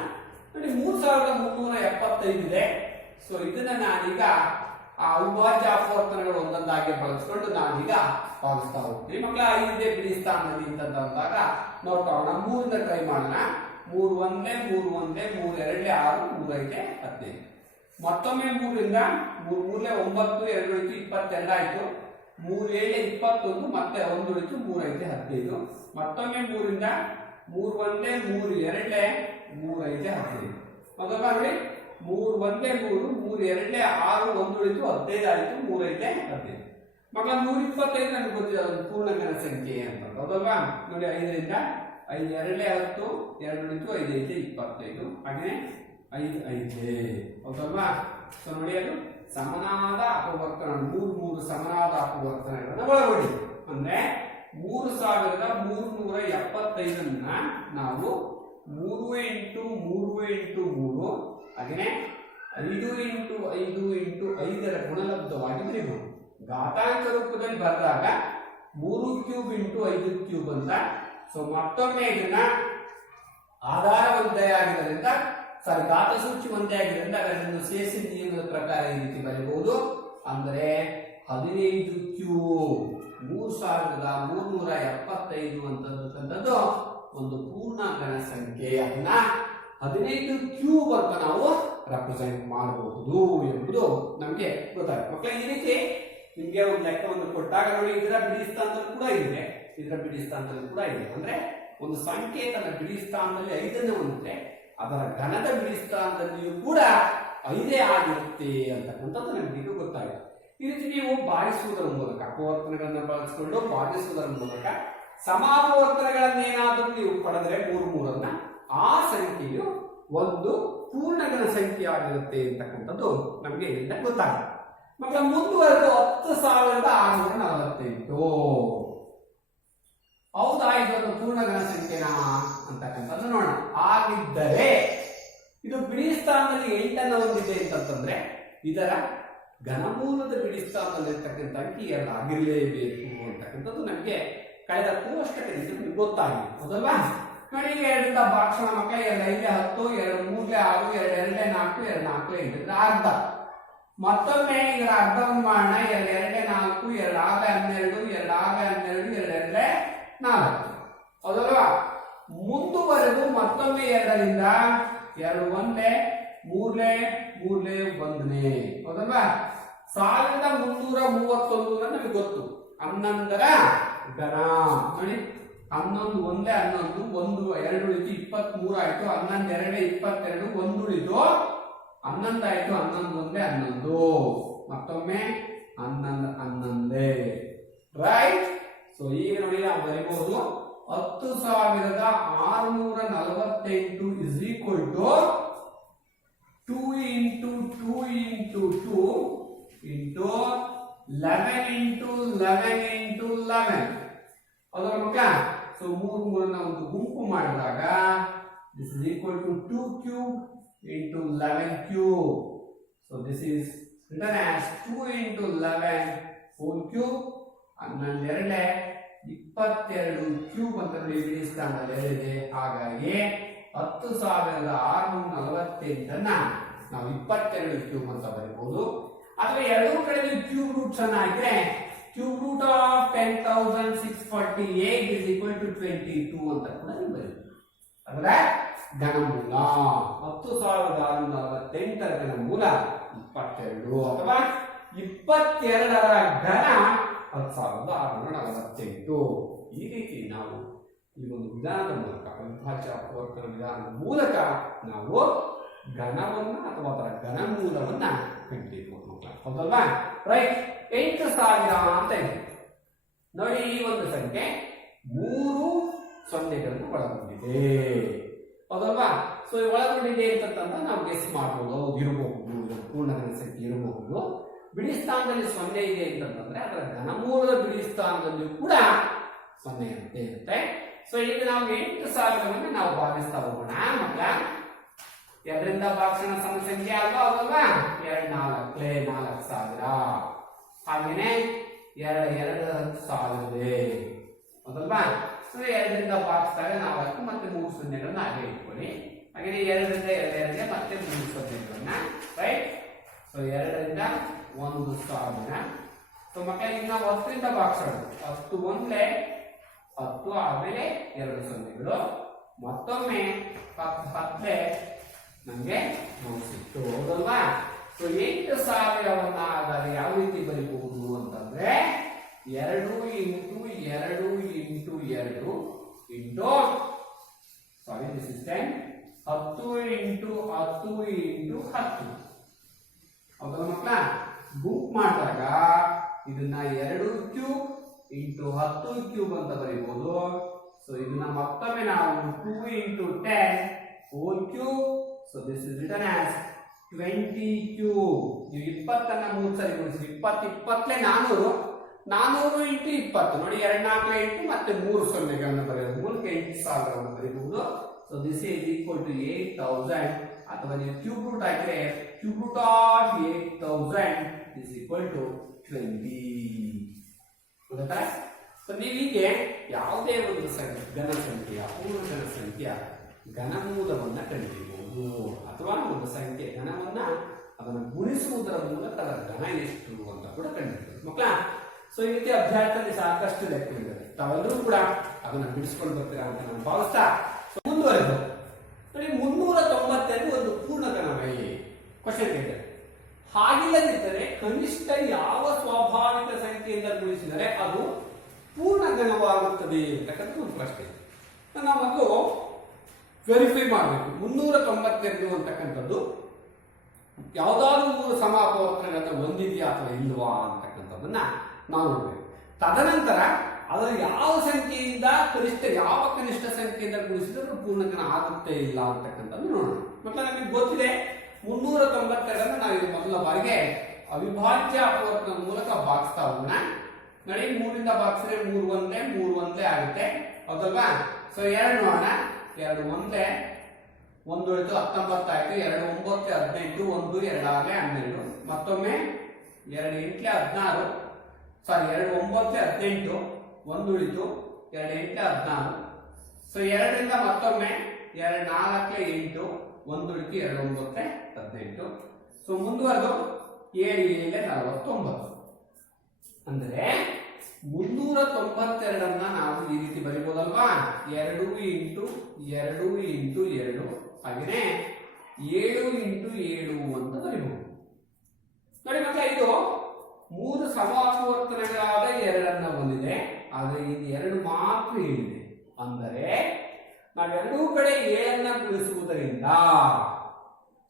ನೋಡಿ, 3375 ಇದೆ. ಸೊ ಇದನ್ನ ನಾನೀಗ ಆ ಅವಿಭಾಜ್ಯ ಅಪವರ್ತನಗಳು ಒಂದೊಂದಾಗಿ ಬಳಸಿಕೊಂಡು ನಾನೀಗ ಭಾಗಿಸ್ತಾ ಹೋಗ್ತೀನಿ. ಮಕ್ಕಳ, 5 ಬಿಡಿ ಸ್ಥಾನದಲ್ಲಿ ಅಂತಂದಾಗ ನೋಡ್ಕೊಳ್ಳೋಣ. 3 ಟ್ರೈ ಮಾಡೋಣ. 3 1 3 1 3 2 6 3 5 15. ಮತ್ತೊಮ್ಮೆ 3ರಿಂದ 3 3 9 2 ಉಳಿತು 22 ಆಯ್ತು. 3 7 21 ಮತ್ತೆ 1 ಉಳಿತು 3 5 15. ಮತ್ತೊಮ್ಮೆ 3ರಿಂದ 3 1 3 2 3 5 15. ಮೊದಲ ನೋಡಿ, 3 1 3 3 2 6 1 ಉಳಿತು 15 ಆಯ್ತು. 3 5 15. ಮಕ್ಕಳ, 125 ನಮ್ಗೆ ಗೊತ್ತಿದೆ, ಒಂದು ಪೂರ್ಣ ಘನ ಸಂಖ್ಯೆ ಅಂತ ಹೌದಲ್ವಾ? ನೋಡಿ, 5ರಿಂದ 5 2 10 2 ಉಳಿತು 5 5 25. ಹಾಗೆ 5 5 ಹೌದಲ್ವಾ? ಸೊ ನೋಡಿ, ಅದು ಸಮನಾದ ಅಪವರ್ತನ 3 ಸಮನಾದ ಅಪವರ್ತನಗಳನ್ನು ಒಳಗೊಂಡಿದೆ. ಅಂದ್ರೆ 3375 ನಾವು 3 × 3 × 3 ಹಾಗೆ 5 × 5 × 5ರ ಗುಣಲಬ್ಧವಾಗಿ ಬರೀಬಹುದು. ಘಾತಾಂಕ ರೂಪದಲ್ಲಿ ಬರೆದಾಗ 3³ × 5³ ಅಂತ. ಸೊ ಮತ್ತೊಮ್ಮೆ ಇದನ್ನ ಆಧಾರ ಒಂದೆಯಾಗಿದ್ದರಿಂದ ಘಾತ ಸೂಚಿ ಒಂದೇ ಆಗಿದ್ದರಿಂದ ಅದನ್ನು ಸೇರಿಸಿ ನಿಯಮದ ಪ್ರಕಾರ ಈ ರೀತಿ ಬರೆಯಬಹುದು. ಅಂದರೆ 15³ 3375 ಅಂತಕ್ಕಂಥದ್ದು ಒಂದು ಪೂರ್ಣ ಘನ ಸಂಖ್ಯೆ. ಅದನ್ನ 15³ ಅಂತ ನಾವು ರೆಪ್ರೆಸೆಂಟ್ ಮಾಡಬಹುದು ಎಂಬುದು ನಮಗೆ ಗೊತ್ತಾಗುತ್ತೆ. ಮಕ್ಕಳ, ಈ ರೀತಿ ನಿಮ್ಗೆ ಒಂದು ಲೆಕ್ಕವನ್ನು ಕೊಟ್ಟಾಗ ನೋಡಿ, ಇದರ ಬಿಡಿ ಸ್ಥಾನದಲ್ಲಿ ಕೂಡ ಇದೆ, ಇದರ ಬಿಡಿ ಸ್ಥಾನದಲ್ಲಿ ಕೂಡ ಇದೆ. ಅಂದ್ರೆ ಒಂದು ಸಂಖ್ಯೆ ತನ್ನ ಬಿಡಿ ಸ್ಥಾನದಲ್ಲಿ 5ಅನ್ನು ಹೊಂದಿದ್ರೆ ಅದರ ಘನದ ಬಿಡಿ ಸ್ಥಾನದಲ್ಲಿಯೂ ಕೂಡ 5 ಆಗಿರುತ್ತೆ ಅಂತಕ್ಕಂಥದ್ದು ನಮಗೆ ಗೊತ್ತಾಗಿದೆ. ಈ ರೀತಿ ನೀವು ಭಾಗಿಸುವುದರ ಮೂಲಕ ಅಪವರ್ತನಗಳನ್ನು ಬಳಸಿಕೊಂಡು ಭಾಗಿಸುವುದರ ಮೂಲಕ ಸಮಾಪವರ್ತನಗಳನ್ನೇನಾದರೂ ನೀವು ಪಡೆದರೆ 3 ಆ ಸಂಖ್ಯೆಯು ಒಂದು ಪೂರ್ಣಘನ ಸಂಖ್ಯೆ ಆಗಿರುತ್ತೆ ಅಂತಕ್ಕಂಥದ್ದು ನಮಗೆ ಇದರಿಂದ ಗೊತ್ತಾಗುತ್ತೆ. ಮಕ್ಕಳ, ಮುಂದುವರೆದು 10,648 ಹೌದಾ ಇದೊಂದು ಪೂರ್ಣಘನ ಸಂಖ್ಯೆನಾ ಅಂತಕ್ಕಂಥದ್ದು ನೋಡೋಣ. ಆಗಿದ್ದರೆ ಇದು ಬಿಡಿ ಸ್ಥಾನದಲ್ಲಿ 8ಅನ್ನು ಹೊಂದಿದೆ ಅಂತಂದ್ರೆ ಇದರ ಘನಮೂಲದ ಬಿಡಿ ಸ್ಥಾನದಲ್ಲಿ ಇರ್ತಕ್ಕಂಥ ಅಂಕಿ 2 ಆಗಿರಲೇಬೇಕು ಅಂತಕ್ಕಂಥದ್ದು ನಮಗೆ ಕಳೆದ ಕೋಷ್ಟಕದಿಂದ ನಿಮ್ಗೆ ಗೊತ್ತಾಗಿದೆ ಹೌದಲ್ವಾ? ನೋಡಿ, 2ರಿಂದ ಭಾಗಿಸೋಣ ಮಕ್ಕಳ. 2 5 10 2 3 6 2 2 4 2 4 8 ಅರ್ಧ. ಮತ್ತೊಮ್ಮೆ ಇದರ ಅರ್ಧವನ್ನು ಮಾಡೋಣ. 2 2 4 2 6 12 2 6 12 2 2 4 ಹೌದಲ್ವಾ? ಮುಂದುವರೆದು ಮತ್ತೊಮ್ಮೆ 2ರಿಂದ 2 1 3 3 1 ಹೌದಲ್ವಾ? 1331 ನಮಗೆ ಗೊತ್ತು. 11ರ ಘನ ನೋಡಿ, 11 1 11 1 2 ಉಳಿತು 23 ಆಯ್ತು. 11 2 22 1 ಉಳಿತು 11 ಆಯ್ತು. 11 1 11 ಮತ್ತೊಮ್ಮೆ 11 11 ರೈಟ್. ಸೊ ಈಗ ನೋಡಿ ನಾವು ಬರೀಬಹುದು 10,648 ಇಸ್ ಈಕ್ವಲ್ ಟು 2 × 2 × 2 ಇಂಟು 11 × 11 × 11 ಹೌದಾ ಮಕ್ಕಳ? ಸೊ 3 ಒಂದು ಗುಂಪು ಮಾಡಿದಾಗ this is equal to 2³ × 11³. So this is written as 2 × 11 whole cube. 11 2 22³ ಅಂತ ಬಿಡಿ ಸ್ಥಾನದಲ್ಲಿ ಇದೆ. ಹಾಗಾಗಿ 10,648 ನಾವು 22 ಕ್ಯೂಬ್ ಅಂತ ಬರೀಬಹುದು. ಅಥವಾ ಎರಡೂ ಕಡೆ ಕ್ಯೂಬ್ ರೂಟ್ಸ್ ಅನ್ನು ಹಾಕಿದ್ರೆ cube root of 10,648 is equal to 22 ಅಂತ ಕೂಡ ನೀವು ಬರೀಬಹುದು. ಅಂದ್ರೆ ಘನಮೂಲ 10,648ರ ಘನಮೂಲ 22 ಅಥವಾ 22ರ ಘನ 10,648. ಈ ರೀತಿ ನಾವು ಈ ಒಂದು ವಿಧಾನದ ಮೂಲಕ ಅವಿಭಾಜ್ಯ ಅಪವರ್ತನ ವಿಧಾನದ ಮೂಲಕ ನಾವು ಘನವನ್ನ ಅಥವಾ ಅದರ ಘನಮೂಲವನ್ನ ಕಂಡುಹಿಡಿಯಬಹುದು. ಹೌದಲ್ವಾ? ರೈಟ್. 8,000 ಅಂತ ಇದೆ ನೋಡಿ. ಈ ಒಂದು ಸಂಖ್ಯೆ 3 ಸೊನ್ನೆಗಳನ್ನು ಒಳಗೊಂಡಿದೆ. ಹೌದಲ್ವಾ? ಸೊ ಒಳಗೊಂಡಿದೆ ಅಂತಂದ್ರೆ ನಾವು ಗೆಸ್ ಮಾಡಬಹುದು, ಇರಬಹುದು, ಪೂರ್ಣಘನ ಸಂಖ್ಯೆ ಇರಬಹುದು. ಬಿಡಿ ಸ್ಥಾನದಲ್ಲಿ 0 ಇದೆ ಅಂತಂದ್ರೆ ಅದರ ಘನಮೂಲದ ಬಿಡಿ ಸ್ಥಾನದಲ್ಲಿಯೂ ಕೂಡ 0 ಅಂತ ಇರುತ್ತೆ. ಸೊ ಈಗ ನಾವು 8,000 ನಾವು ಭಾಗಿಸ್ತಾ ಹೋಗೋಣ ಮಕ್ಕಳ. 2ರಿಂದ ಭಾಗಿಸೋಣ ಸಮ ಸಂಖ್ಯೆ ಅಲ್ವಾ? ಹೌದಲ್ವಾ? 2 4,000. ಹಾಗೇನೆ 2 10,000. ಹೌದಲ್ವಾ? ಸೊ 2ರಿಂದ ಭಾಗಿಸಿದಾಗ 4 ಮತ್ತೆ 3 ಸೊನ್ನೆಗಳನ್ನ ಹಾಗೆ ಇಟ್ಕೊಳ್ಳಿ. ಹಾಗೆ 2ರಿಂದ 2 ಮತ್ತೆ 3 ಸೊನ್ನೆಗಳನ್ನ. ರೈಟ್. ಸೊ 2ರಿಂದ 1,000. ಸೊ ಮಕ್ಕಳಿಗೆ ನಾವು 10ರಿಂದ ಭಾಗಿಸೋಣ. 10 ಒಂದೇ 10 ಆಮೇಲೆ 2 ಸೊನ್ನೆಗಳು, ಮತ್ತೊಮ್ಮೆ 10 ನಮಗೆ ಸಿಕ್ತು. ಹೌದಲ್ವಾ? ಸೊ 8,000 ಆದರೆ ಯಾವ ರೀತಿ ಬರೀಬಹುದು ಅಂತಂದ್ರೆ 2 into 2 into 2 into sorry this is 10 10 into 10 into 10. ಹೌದಲ್ಲ ಮಕ್ಕಳ? ಗುಂಪು ಮಾಡಿದಾಗ ಇದನ್ನ 2 ಕ್ಯೂಬ್ ಇಂಟು 10 ಕ್ಯೂಬ್ ಅಂತ ಬರೀಬಹುದು. ಸೊ ಇದನ್ನ ಮತ್ತೊಮ್ಮೆ ನಾವು 2 into 10 4 cube. So this is written as 20 cube. ನೀವು 20 3 ಸರಿ ಗುಣಿಸಿ 20 20 400 400 ಇಂಟು 20 ನೋಡಿ. 2 4 8 ಮತ್ತೆ 3 ಸೊನ್ನೆಗಳನ್ನು ಬರೆಯೋದು ಮೂಲಕ 8,000 ಬರೀಬಹುದು. So this is equal to 8,000. ಅಥವಾ ನೀವು ಕ್ಯೂಬ್ ರೂಟ್ ಹಾಕಿದ್ರೆ cube root of 8,000 is equal to 20. ಗೊತ್ತಾ? ಸೊ ನೀವೀಗೆ ಯಾವುದೇ ಒಂದು ಘನ ಸಂಖ್ಯೆಯ ಪೂರ್ಣಘನ ಸಂಖ್ಯೆಯ ಘನಮೂಲವನ್ನ ಕಂಡುಹಿಡಿಯಬಹುದು. ಅಥವಾ ಒಂದು ಸಂಖ್ಯೆ ಘನವನ್ನ ಅದನ್ನು ಗುಣಿಸುವುದರ ಮೂಲಕ ಅದರ ಘನ ಎಷ್ಟು ಅಂತ ಕೂಡ ಕಂಡುಹಿಡಿಯಬಹುದು ಮಕ್ಕಳ. ಸೊ ಈ ರೀತಿ ಅಭ್ಯಾಸದಲ್ಲಿ ಸಾಕಷ್ಟು ಲೆಕ್ಕಗಳಿವೆ. ತಾವೆಲ್ಲರೂ ಕೂಡ ಅದನ್ನು ಬಿಡಿಸ್ಕೊಂಡು ಬರ್ತೀರಾ ಅಂತ ನಾನು ಭಾವಿಸ್ತಾ ಮುಂದುವರೆದು ನೋಡಿ. 392 ಒಂದು ಪೂರ್ಣಘನವೇ? ಕ್ವಶನ್ ಕೇಳಿದೆ. ಹಾಗಿಲ್ಲದಿದ್ದರೆ ಕನಿಷ್ಠ ಯಾವ ಸ್ವಾಭಾವಿಕ ಸಂಖ್ಯೆಯಿಂದ ಗುಣಿಸಿದರೆ ಅದು ಪೂರ್ಣಘನವಾಗುತ್ತದೆ ಅಂತಕ್ಕಂಥ ಒಂದು ಪ್ರಶ್ನೆ. ನಾವು ಮೊದಲು ವೆರಿಫೈ ಮಾಡಬೇಕು 392 ಅಂತಕ್ಕಂಥದ್ದು ಯಾವುದಾದ್ರೂ 3 ಸಮ ಅಪವರ್ತನಗಳನ್ನು ಹೊಂದಿದೆಯಾ ಅಥವಾ ಇಲ್ವಾ ಅಂತಕ್ಕಂಥದ್ದನ್ನ ನಾವು ನೋಡಬೇಕು. ತದನಂತರ ಅದರ ಯಾವ ಸಂಖ್ಯೆಯಿಂದ ಯಾವ ಕನಿಷ್ಠ ಸಂಖ್ಯೆಯಿಂದ ಗುಣಿಸಿದ್ರೆ ಪೂರ್ಣಘನ ಆಗುತ್ತೆ ಇಲ್ಲ ಅಂತಕ್ಕಂಥದ್ದು ನೋಡೋಣ. ಮತ್ತೆ ನಮಗೆ ಗೊತ್ತಿದೆ 392 ನಾವು ಇದು ಮೊದಲ ಬಾರಿಗೆ ಅವಿಭಾಜ್ಯ ಅಪವರ್ತನದ ಮೂಲಕ ಭಾಗಿಸ್ತಾ ಹೋಗೋಣ. ನೋಡಿ 3ರಿಂದ ಭಾಗಿಸಿದ್ರೆ 3 ಒಂದೇ ಆಗುತ್ತೆ. ಹೌದಲ್ವಾ? ಸೊ 2 ನೋಡೋಣ. 2 ಒಂದೇ 1 ಉಳಿತು 19 ಆಯ್ತು. 2 9 18 1 2 6 12. ಮತ್ತೊಮ್ಮೆ 2 8 16 ಸಾರಿ 2 9 18 1 ಉಳಿತು 2 8 16. ಸೊ 2ರಿಂದ ಮತ್ತೊಮ್ಮೆ 2 4 8 1 ಉಳಿತು 2 9 18. ಸೊ ಮುಂದುವರೆದು 7 7 49. ಅಂದ್ರೆ 392 ನಾವು ಈ ರೀತಿ ಬರೀಬಹುದಲ್ವಾ? 2 ಇಂಟು 2 ಇಂಟು 2 ಹಾಗೆಯೇ 7 ಇಂಟು 7 ಅಂತ ಬರೀಬಹುದು. ನೋಡಿ ಮಕ್ಕಳ, ಇದು 3 ಸಮಾಪವರ್ತನಗಳಾದ 2 ಹೊಂದಿದೆ. ಆದರೆ ಇದು 2 ಮಾತ್ರ ಇಲ್ಲಿದೆ. ಅಂದರೆ ನಾವೆರಡೂ ಕಡೆ 7 ಗುಣಿಸುವುದರಿಂದ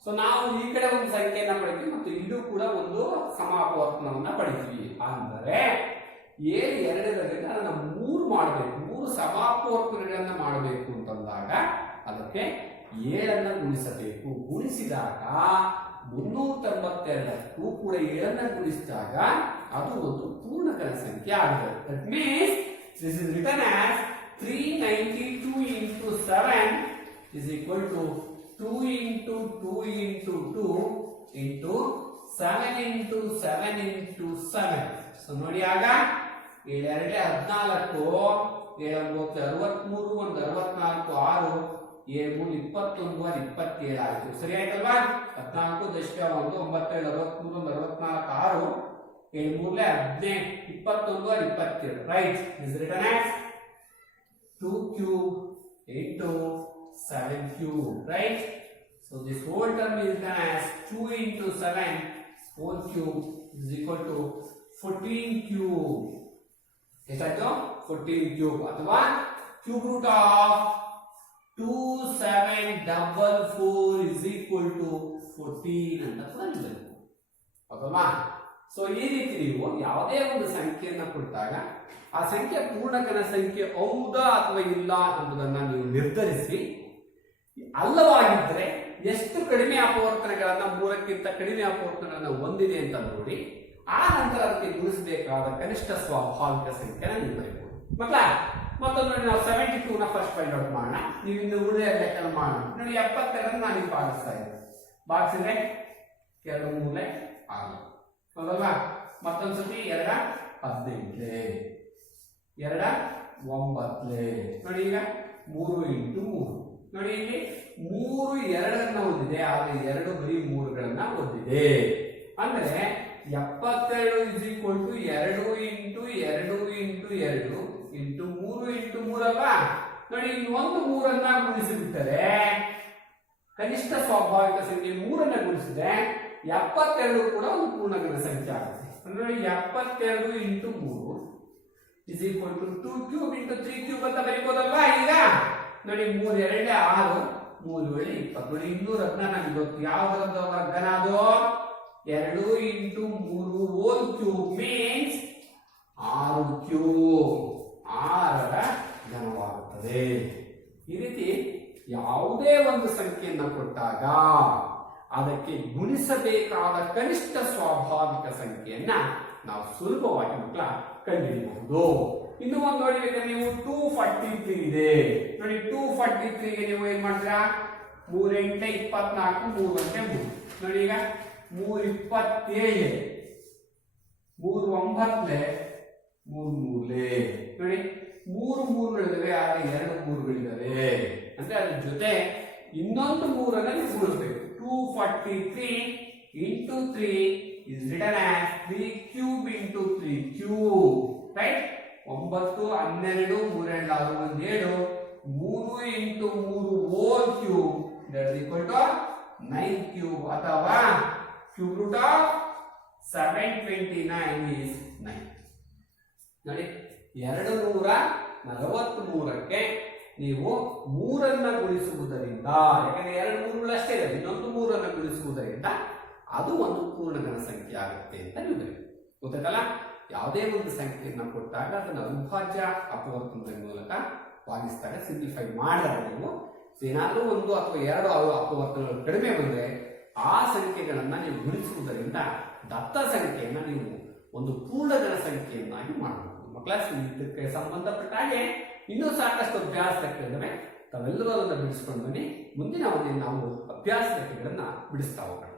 ಸೊ ನಾವು ಈ ಕಡೆ ಒಂದು ಸಂಖ್ಯೆಯನ್ನ ಪಡಿತೀವಿ ಮತ್ತು ಇಲ್ಲೂ ಕೂಡ ಒಂದು ಸಮಾಪವರ್ತನವನ್ನ ಪಡಿತೀವಿ. ಅಂದರೆ 7 2ರಲ್ಲಿ ಅದನ್ನ 3 ಮಾಡಬೇಕು. 3 ಸಮಾಪವರ್ತನಗಳನ್ನ ಮಾಡಬೇಕು ಅಂತಂದಾಗ ಅದಕ್ಕೆ 7 ಗುಣಿಸಬೇಕು. ಗುಣಿಸಿದಾಗ 392 ಕೂಡ 7 ಗುಣಿಸಿದಾಗ ಅದು ಒಂದು ಪೂರ್ಣಘನ ಸಂಖ್ಯೆ ಆಗುತ್ತದೆ. That means this is written as 392 into 7 is equal to 2 into 2 into 2 into 7 into 7 into 7. So ನೋಡಿ, ಆಗ 7 2 14 7 9 63 1 64 6 7 21 27 ಆಯ್ತು. ಸರಿ ಆಯ್ತಲ್ವಾ? 14 ದಶಕ 1 9 63 64 6 7 3 15 21 27. Right? Is written as 2 cube into 7 cube. Right? So this whole term is written as 2 into 7 whole cube is equal to 14 cube. ಎಷ್ಟಾಯ್ತು? 14 ಕ್ಯೂಬ್ ಅಥವಾ cube root of 2744 is equal to 14 ಅಂತ ಬರಬೇಕು. ಹೌದಲ್ವಾ? ಸೊ ಈ ರೀತಿ ನೀವು ಯಾವುದೇ ಒಂದು ಸಂಖ್ಯೆಯನ್ನ ಕೊಟ್ಟಾಗ ಆ ಸಂಖ್ಯೆ ಪೂರ್ಣಘನ ಸಂಖ್ಯೆ ಹೌದಾ ಅಥವಾ ಇಲ್ಲ ಅನ್ನೋದನ್ನ ನೀವು ನಿರ್ಧರಿಸಿ, ಅಲ್ಲವಾಗಿದ್ದರೆ ಎಷ್ಟು ಕಡಿಮೆ ಅಪವರ್ತನಗಳನ್ನ 3ಕ್ಕಿಂತ ಕಡಿಮೆ ಅಪವರ್ತನಗಳನ್ನ ಹೊಂದಿದೆ ಅಂತ ನೋಡಿ ಆ ನಂತರ ಅದಕ್ಕೆ ಗುಣಿಸಬೇಕಾದ ಕನಿಷ್ಠ ಸ್ವಾಭಾವಿಕ ಸಂಖ್ಯೆನ ನೀವು ಬರೀಬಹುದು. ಮತ್ತೊಂದು ನೋಡಿ, ನಾವು 72 ನ ಫಸ್ಟ್ ಫೈಂಡ್ ಔಟ್ ಮಾಡೋಣ. ನೀವು ಇನ್ನು ಉಳಿದ ಲೆಕ್ಕ ಮಾಡೋಣ. ನೋಡಿ 72 ನಾನು ನೀವು ಭಾಗಿಸ್ತಾ ಇದ್ದೀನಿ. ಭಾಗಿಸಿದ್ರೆ 2 3 6 ಹೌದಲ್ವಾ? ಮತ್ತೊಂದ್ಸತಿ 2 18 2 9 ನೋಡಿ, ಈಗ 3 ಇಂಟು 3 ನೋಡಿ, ಇಲ್ಲಿ 3 2 ಹೊಂದಿದೆ, ಆದ್ರೆ 2 ಬರೀ 3ಗಳನ್ನ ಹೊಂದಿದೆ. ಅಂದ್ರೆ 72 is equal to 2 into 2 into 2 into 3 into 3 ಅಲ್ವಾ? ನೋಡಿ, ಇನ್ನೊಂದು 3ಅನ್ನ ಗುಣಿಸಿಬಿಟ್ಟರೆ ಕನಿಷ್ಠ ಸ್ವಾಭಾವಿಕ ಸಂಖ್ಯೆ 3ಅನ್ನ ಗುಣಿಸಿದ್ರೆ 72 ಕೂಡ ಒಂದು ಪೂರ್ಣಘನ ಸಂಖ್ಯೆ ಆಗುತ್ತೆ. ಅಂದ್ರೆ 72 into 3 is equal to 2 cube into 3 cube ಅಂತ ಬರೀಬೋದಲ್ವಾ? ಈಗ ನೋಡಿ, 3 2 6 3 7 20 ನೋಡಿ, 219 ನಮಗೆ ಗೊತ್ತು. ಯಾವ್ದ್ರದ್ದು ವರ್ಗನ ಅದು? 2 into 3 whole cube means 6 cube, 6ರ ಘನವಾಗುತ್ತದೆ. ಈ ರೀತಿ ಯಾವುದೇ ಒಂದು ಸಂಖ್ಯೆಯನ್ನು ಕೊಟ್ಟಾಗ ಅದಕ್ಕೆ ಗುಣಿಸಬೇಕಾದ ಕನಿಷ್ಠ ಸ್ವಾಭಾವಿಕ ಸಂಖ್ಯೆಯನ್ನ ನಾವು ಸುಲಭವಾಗಿ ಕಂಡುಹಿಡಿಯಬಹುದು. ಇನ್ನು ಒಂದು ನೋಡಿದ್ರೆ ನೀವು 243 ಇದೆ ನೋಡಿ, 243ಗೆ ನೀವು ಏನ್ ಮಾಡ್ತೀರಾ? 3 8 24 3 1 3 ನೋಡಿ, ಈಗ 3 27 3 9 3 3 ನೋಡಿ, 3 3ಗಳಿದಾವೆ, ಆದ್ರೆ 2 3ಗಳಿದಾವೆ. ಅಂದ್ರೆ ಅದ್ರ ಜೊತೆ ಇನ್ನೊಂದು 3ಅನ್ನ ನೀವು ಗುಣಿಸಬೇಕು. 243 into 3 is written as 3 cube into 3 cube. Right? 9 12 3 2 6 1 7 3 into 3 whole cube, that is equal to 9 cube, ಅಥವಾ cube root of 729 is 9. ನೋಡಿ, 243ಕ್ಕೆ ನೀವು 3ಅನ್ನ ಗುಣಿಸುವುದರಿಂದ, ಯಾಕಂದ್ರೆ 2 3ಗಳಷ್ಟೇ ಇದೆ, ಇನ್ನೊಂದು 3ಅನ್ನ ಗುಣಿಸುವುದರಿಂದ ಅದು ಒಂದು ಪೂರ್ಣಘನ ಸಂಖ್ಯೆ ಆಗುತ್ತೆ ಅಂತ ನೀವು ಗೊತ್ತಾಯ್ತಲ್ಲ? ಯಾವುದೇ ಒಂದು ಸಂಖ್ಯೆಯನ್ನ ಕೊಟ್ಟಾಗ ಅದನ್ನು ಅವಿಭಾಜ್ಯ ಅಪವರ್ತನದ ಮೂಲಕ ಭಾಗಿಸಿದಾಗ, ಸಿಂಪ್ಲಿಫೈ ಮಾಡಿದಾಗ ನೀವು ಏನಾದರೂ 1 ಅಥವಾ 2 ಅಪವರ್ತನಗಳು ಕಡಿಮೆ ಬಂದರೆ ಆ ಸಂಖ್ಯೆಗಳನ್ನ ನೀವು ಗುಣಿಸುವುದರಿಂದ ದತ್ತ ಸಂಖ್ಯೆಯನ್ನ ನೀವು ಒಂದು ಪೂರ್ಣಘನ ಸಂಖ್ಯೆಯನ್ನಾಗಿ ಮಾಡಬಹುದು. ಮಕ್ಕಳ, ಇದಕ್ಕೆ ಸಂಬಂಧಪಟ್ಟ ಹಾಗೆ ಇನ್ನೂ ಸಾಕಷ್ಟು ಅಭ್ಯಾಸ ಲೆಕ್ಕಗಳಿವೆ. ತಾವೆಲ್ಲರೂ ಅದನ್ನು ಬಿಡಿಸ್ಕೊಂಡು ಬನ್ನಿ. ಮುಂದಿನ ಅವಧಿಯಲ್ಲಿ ನಾವು ಅಭ್ಯಾಸ ಲೆಕ್ಕಗಳನ್ನ ಬಿಡಿಸ್ತಾ ಹೋಗೋಣ.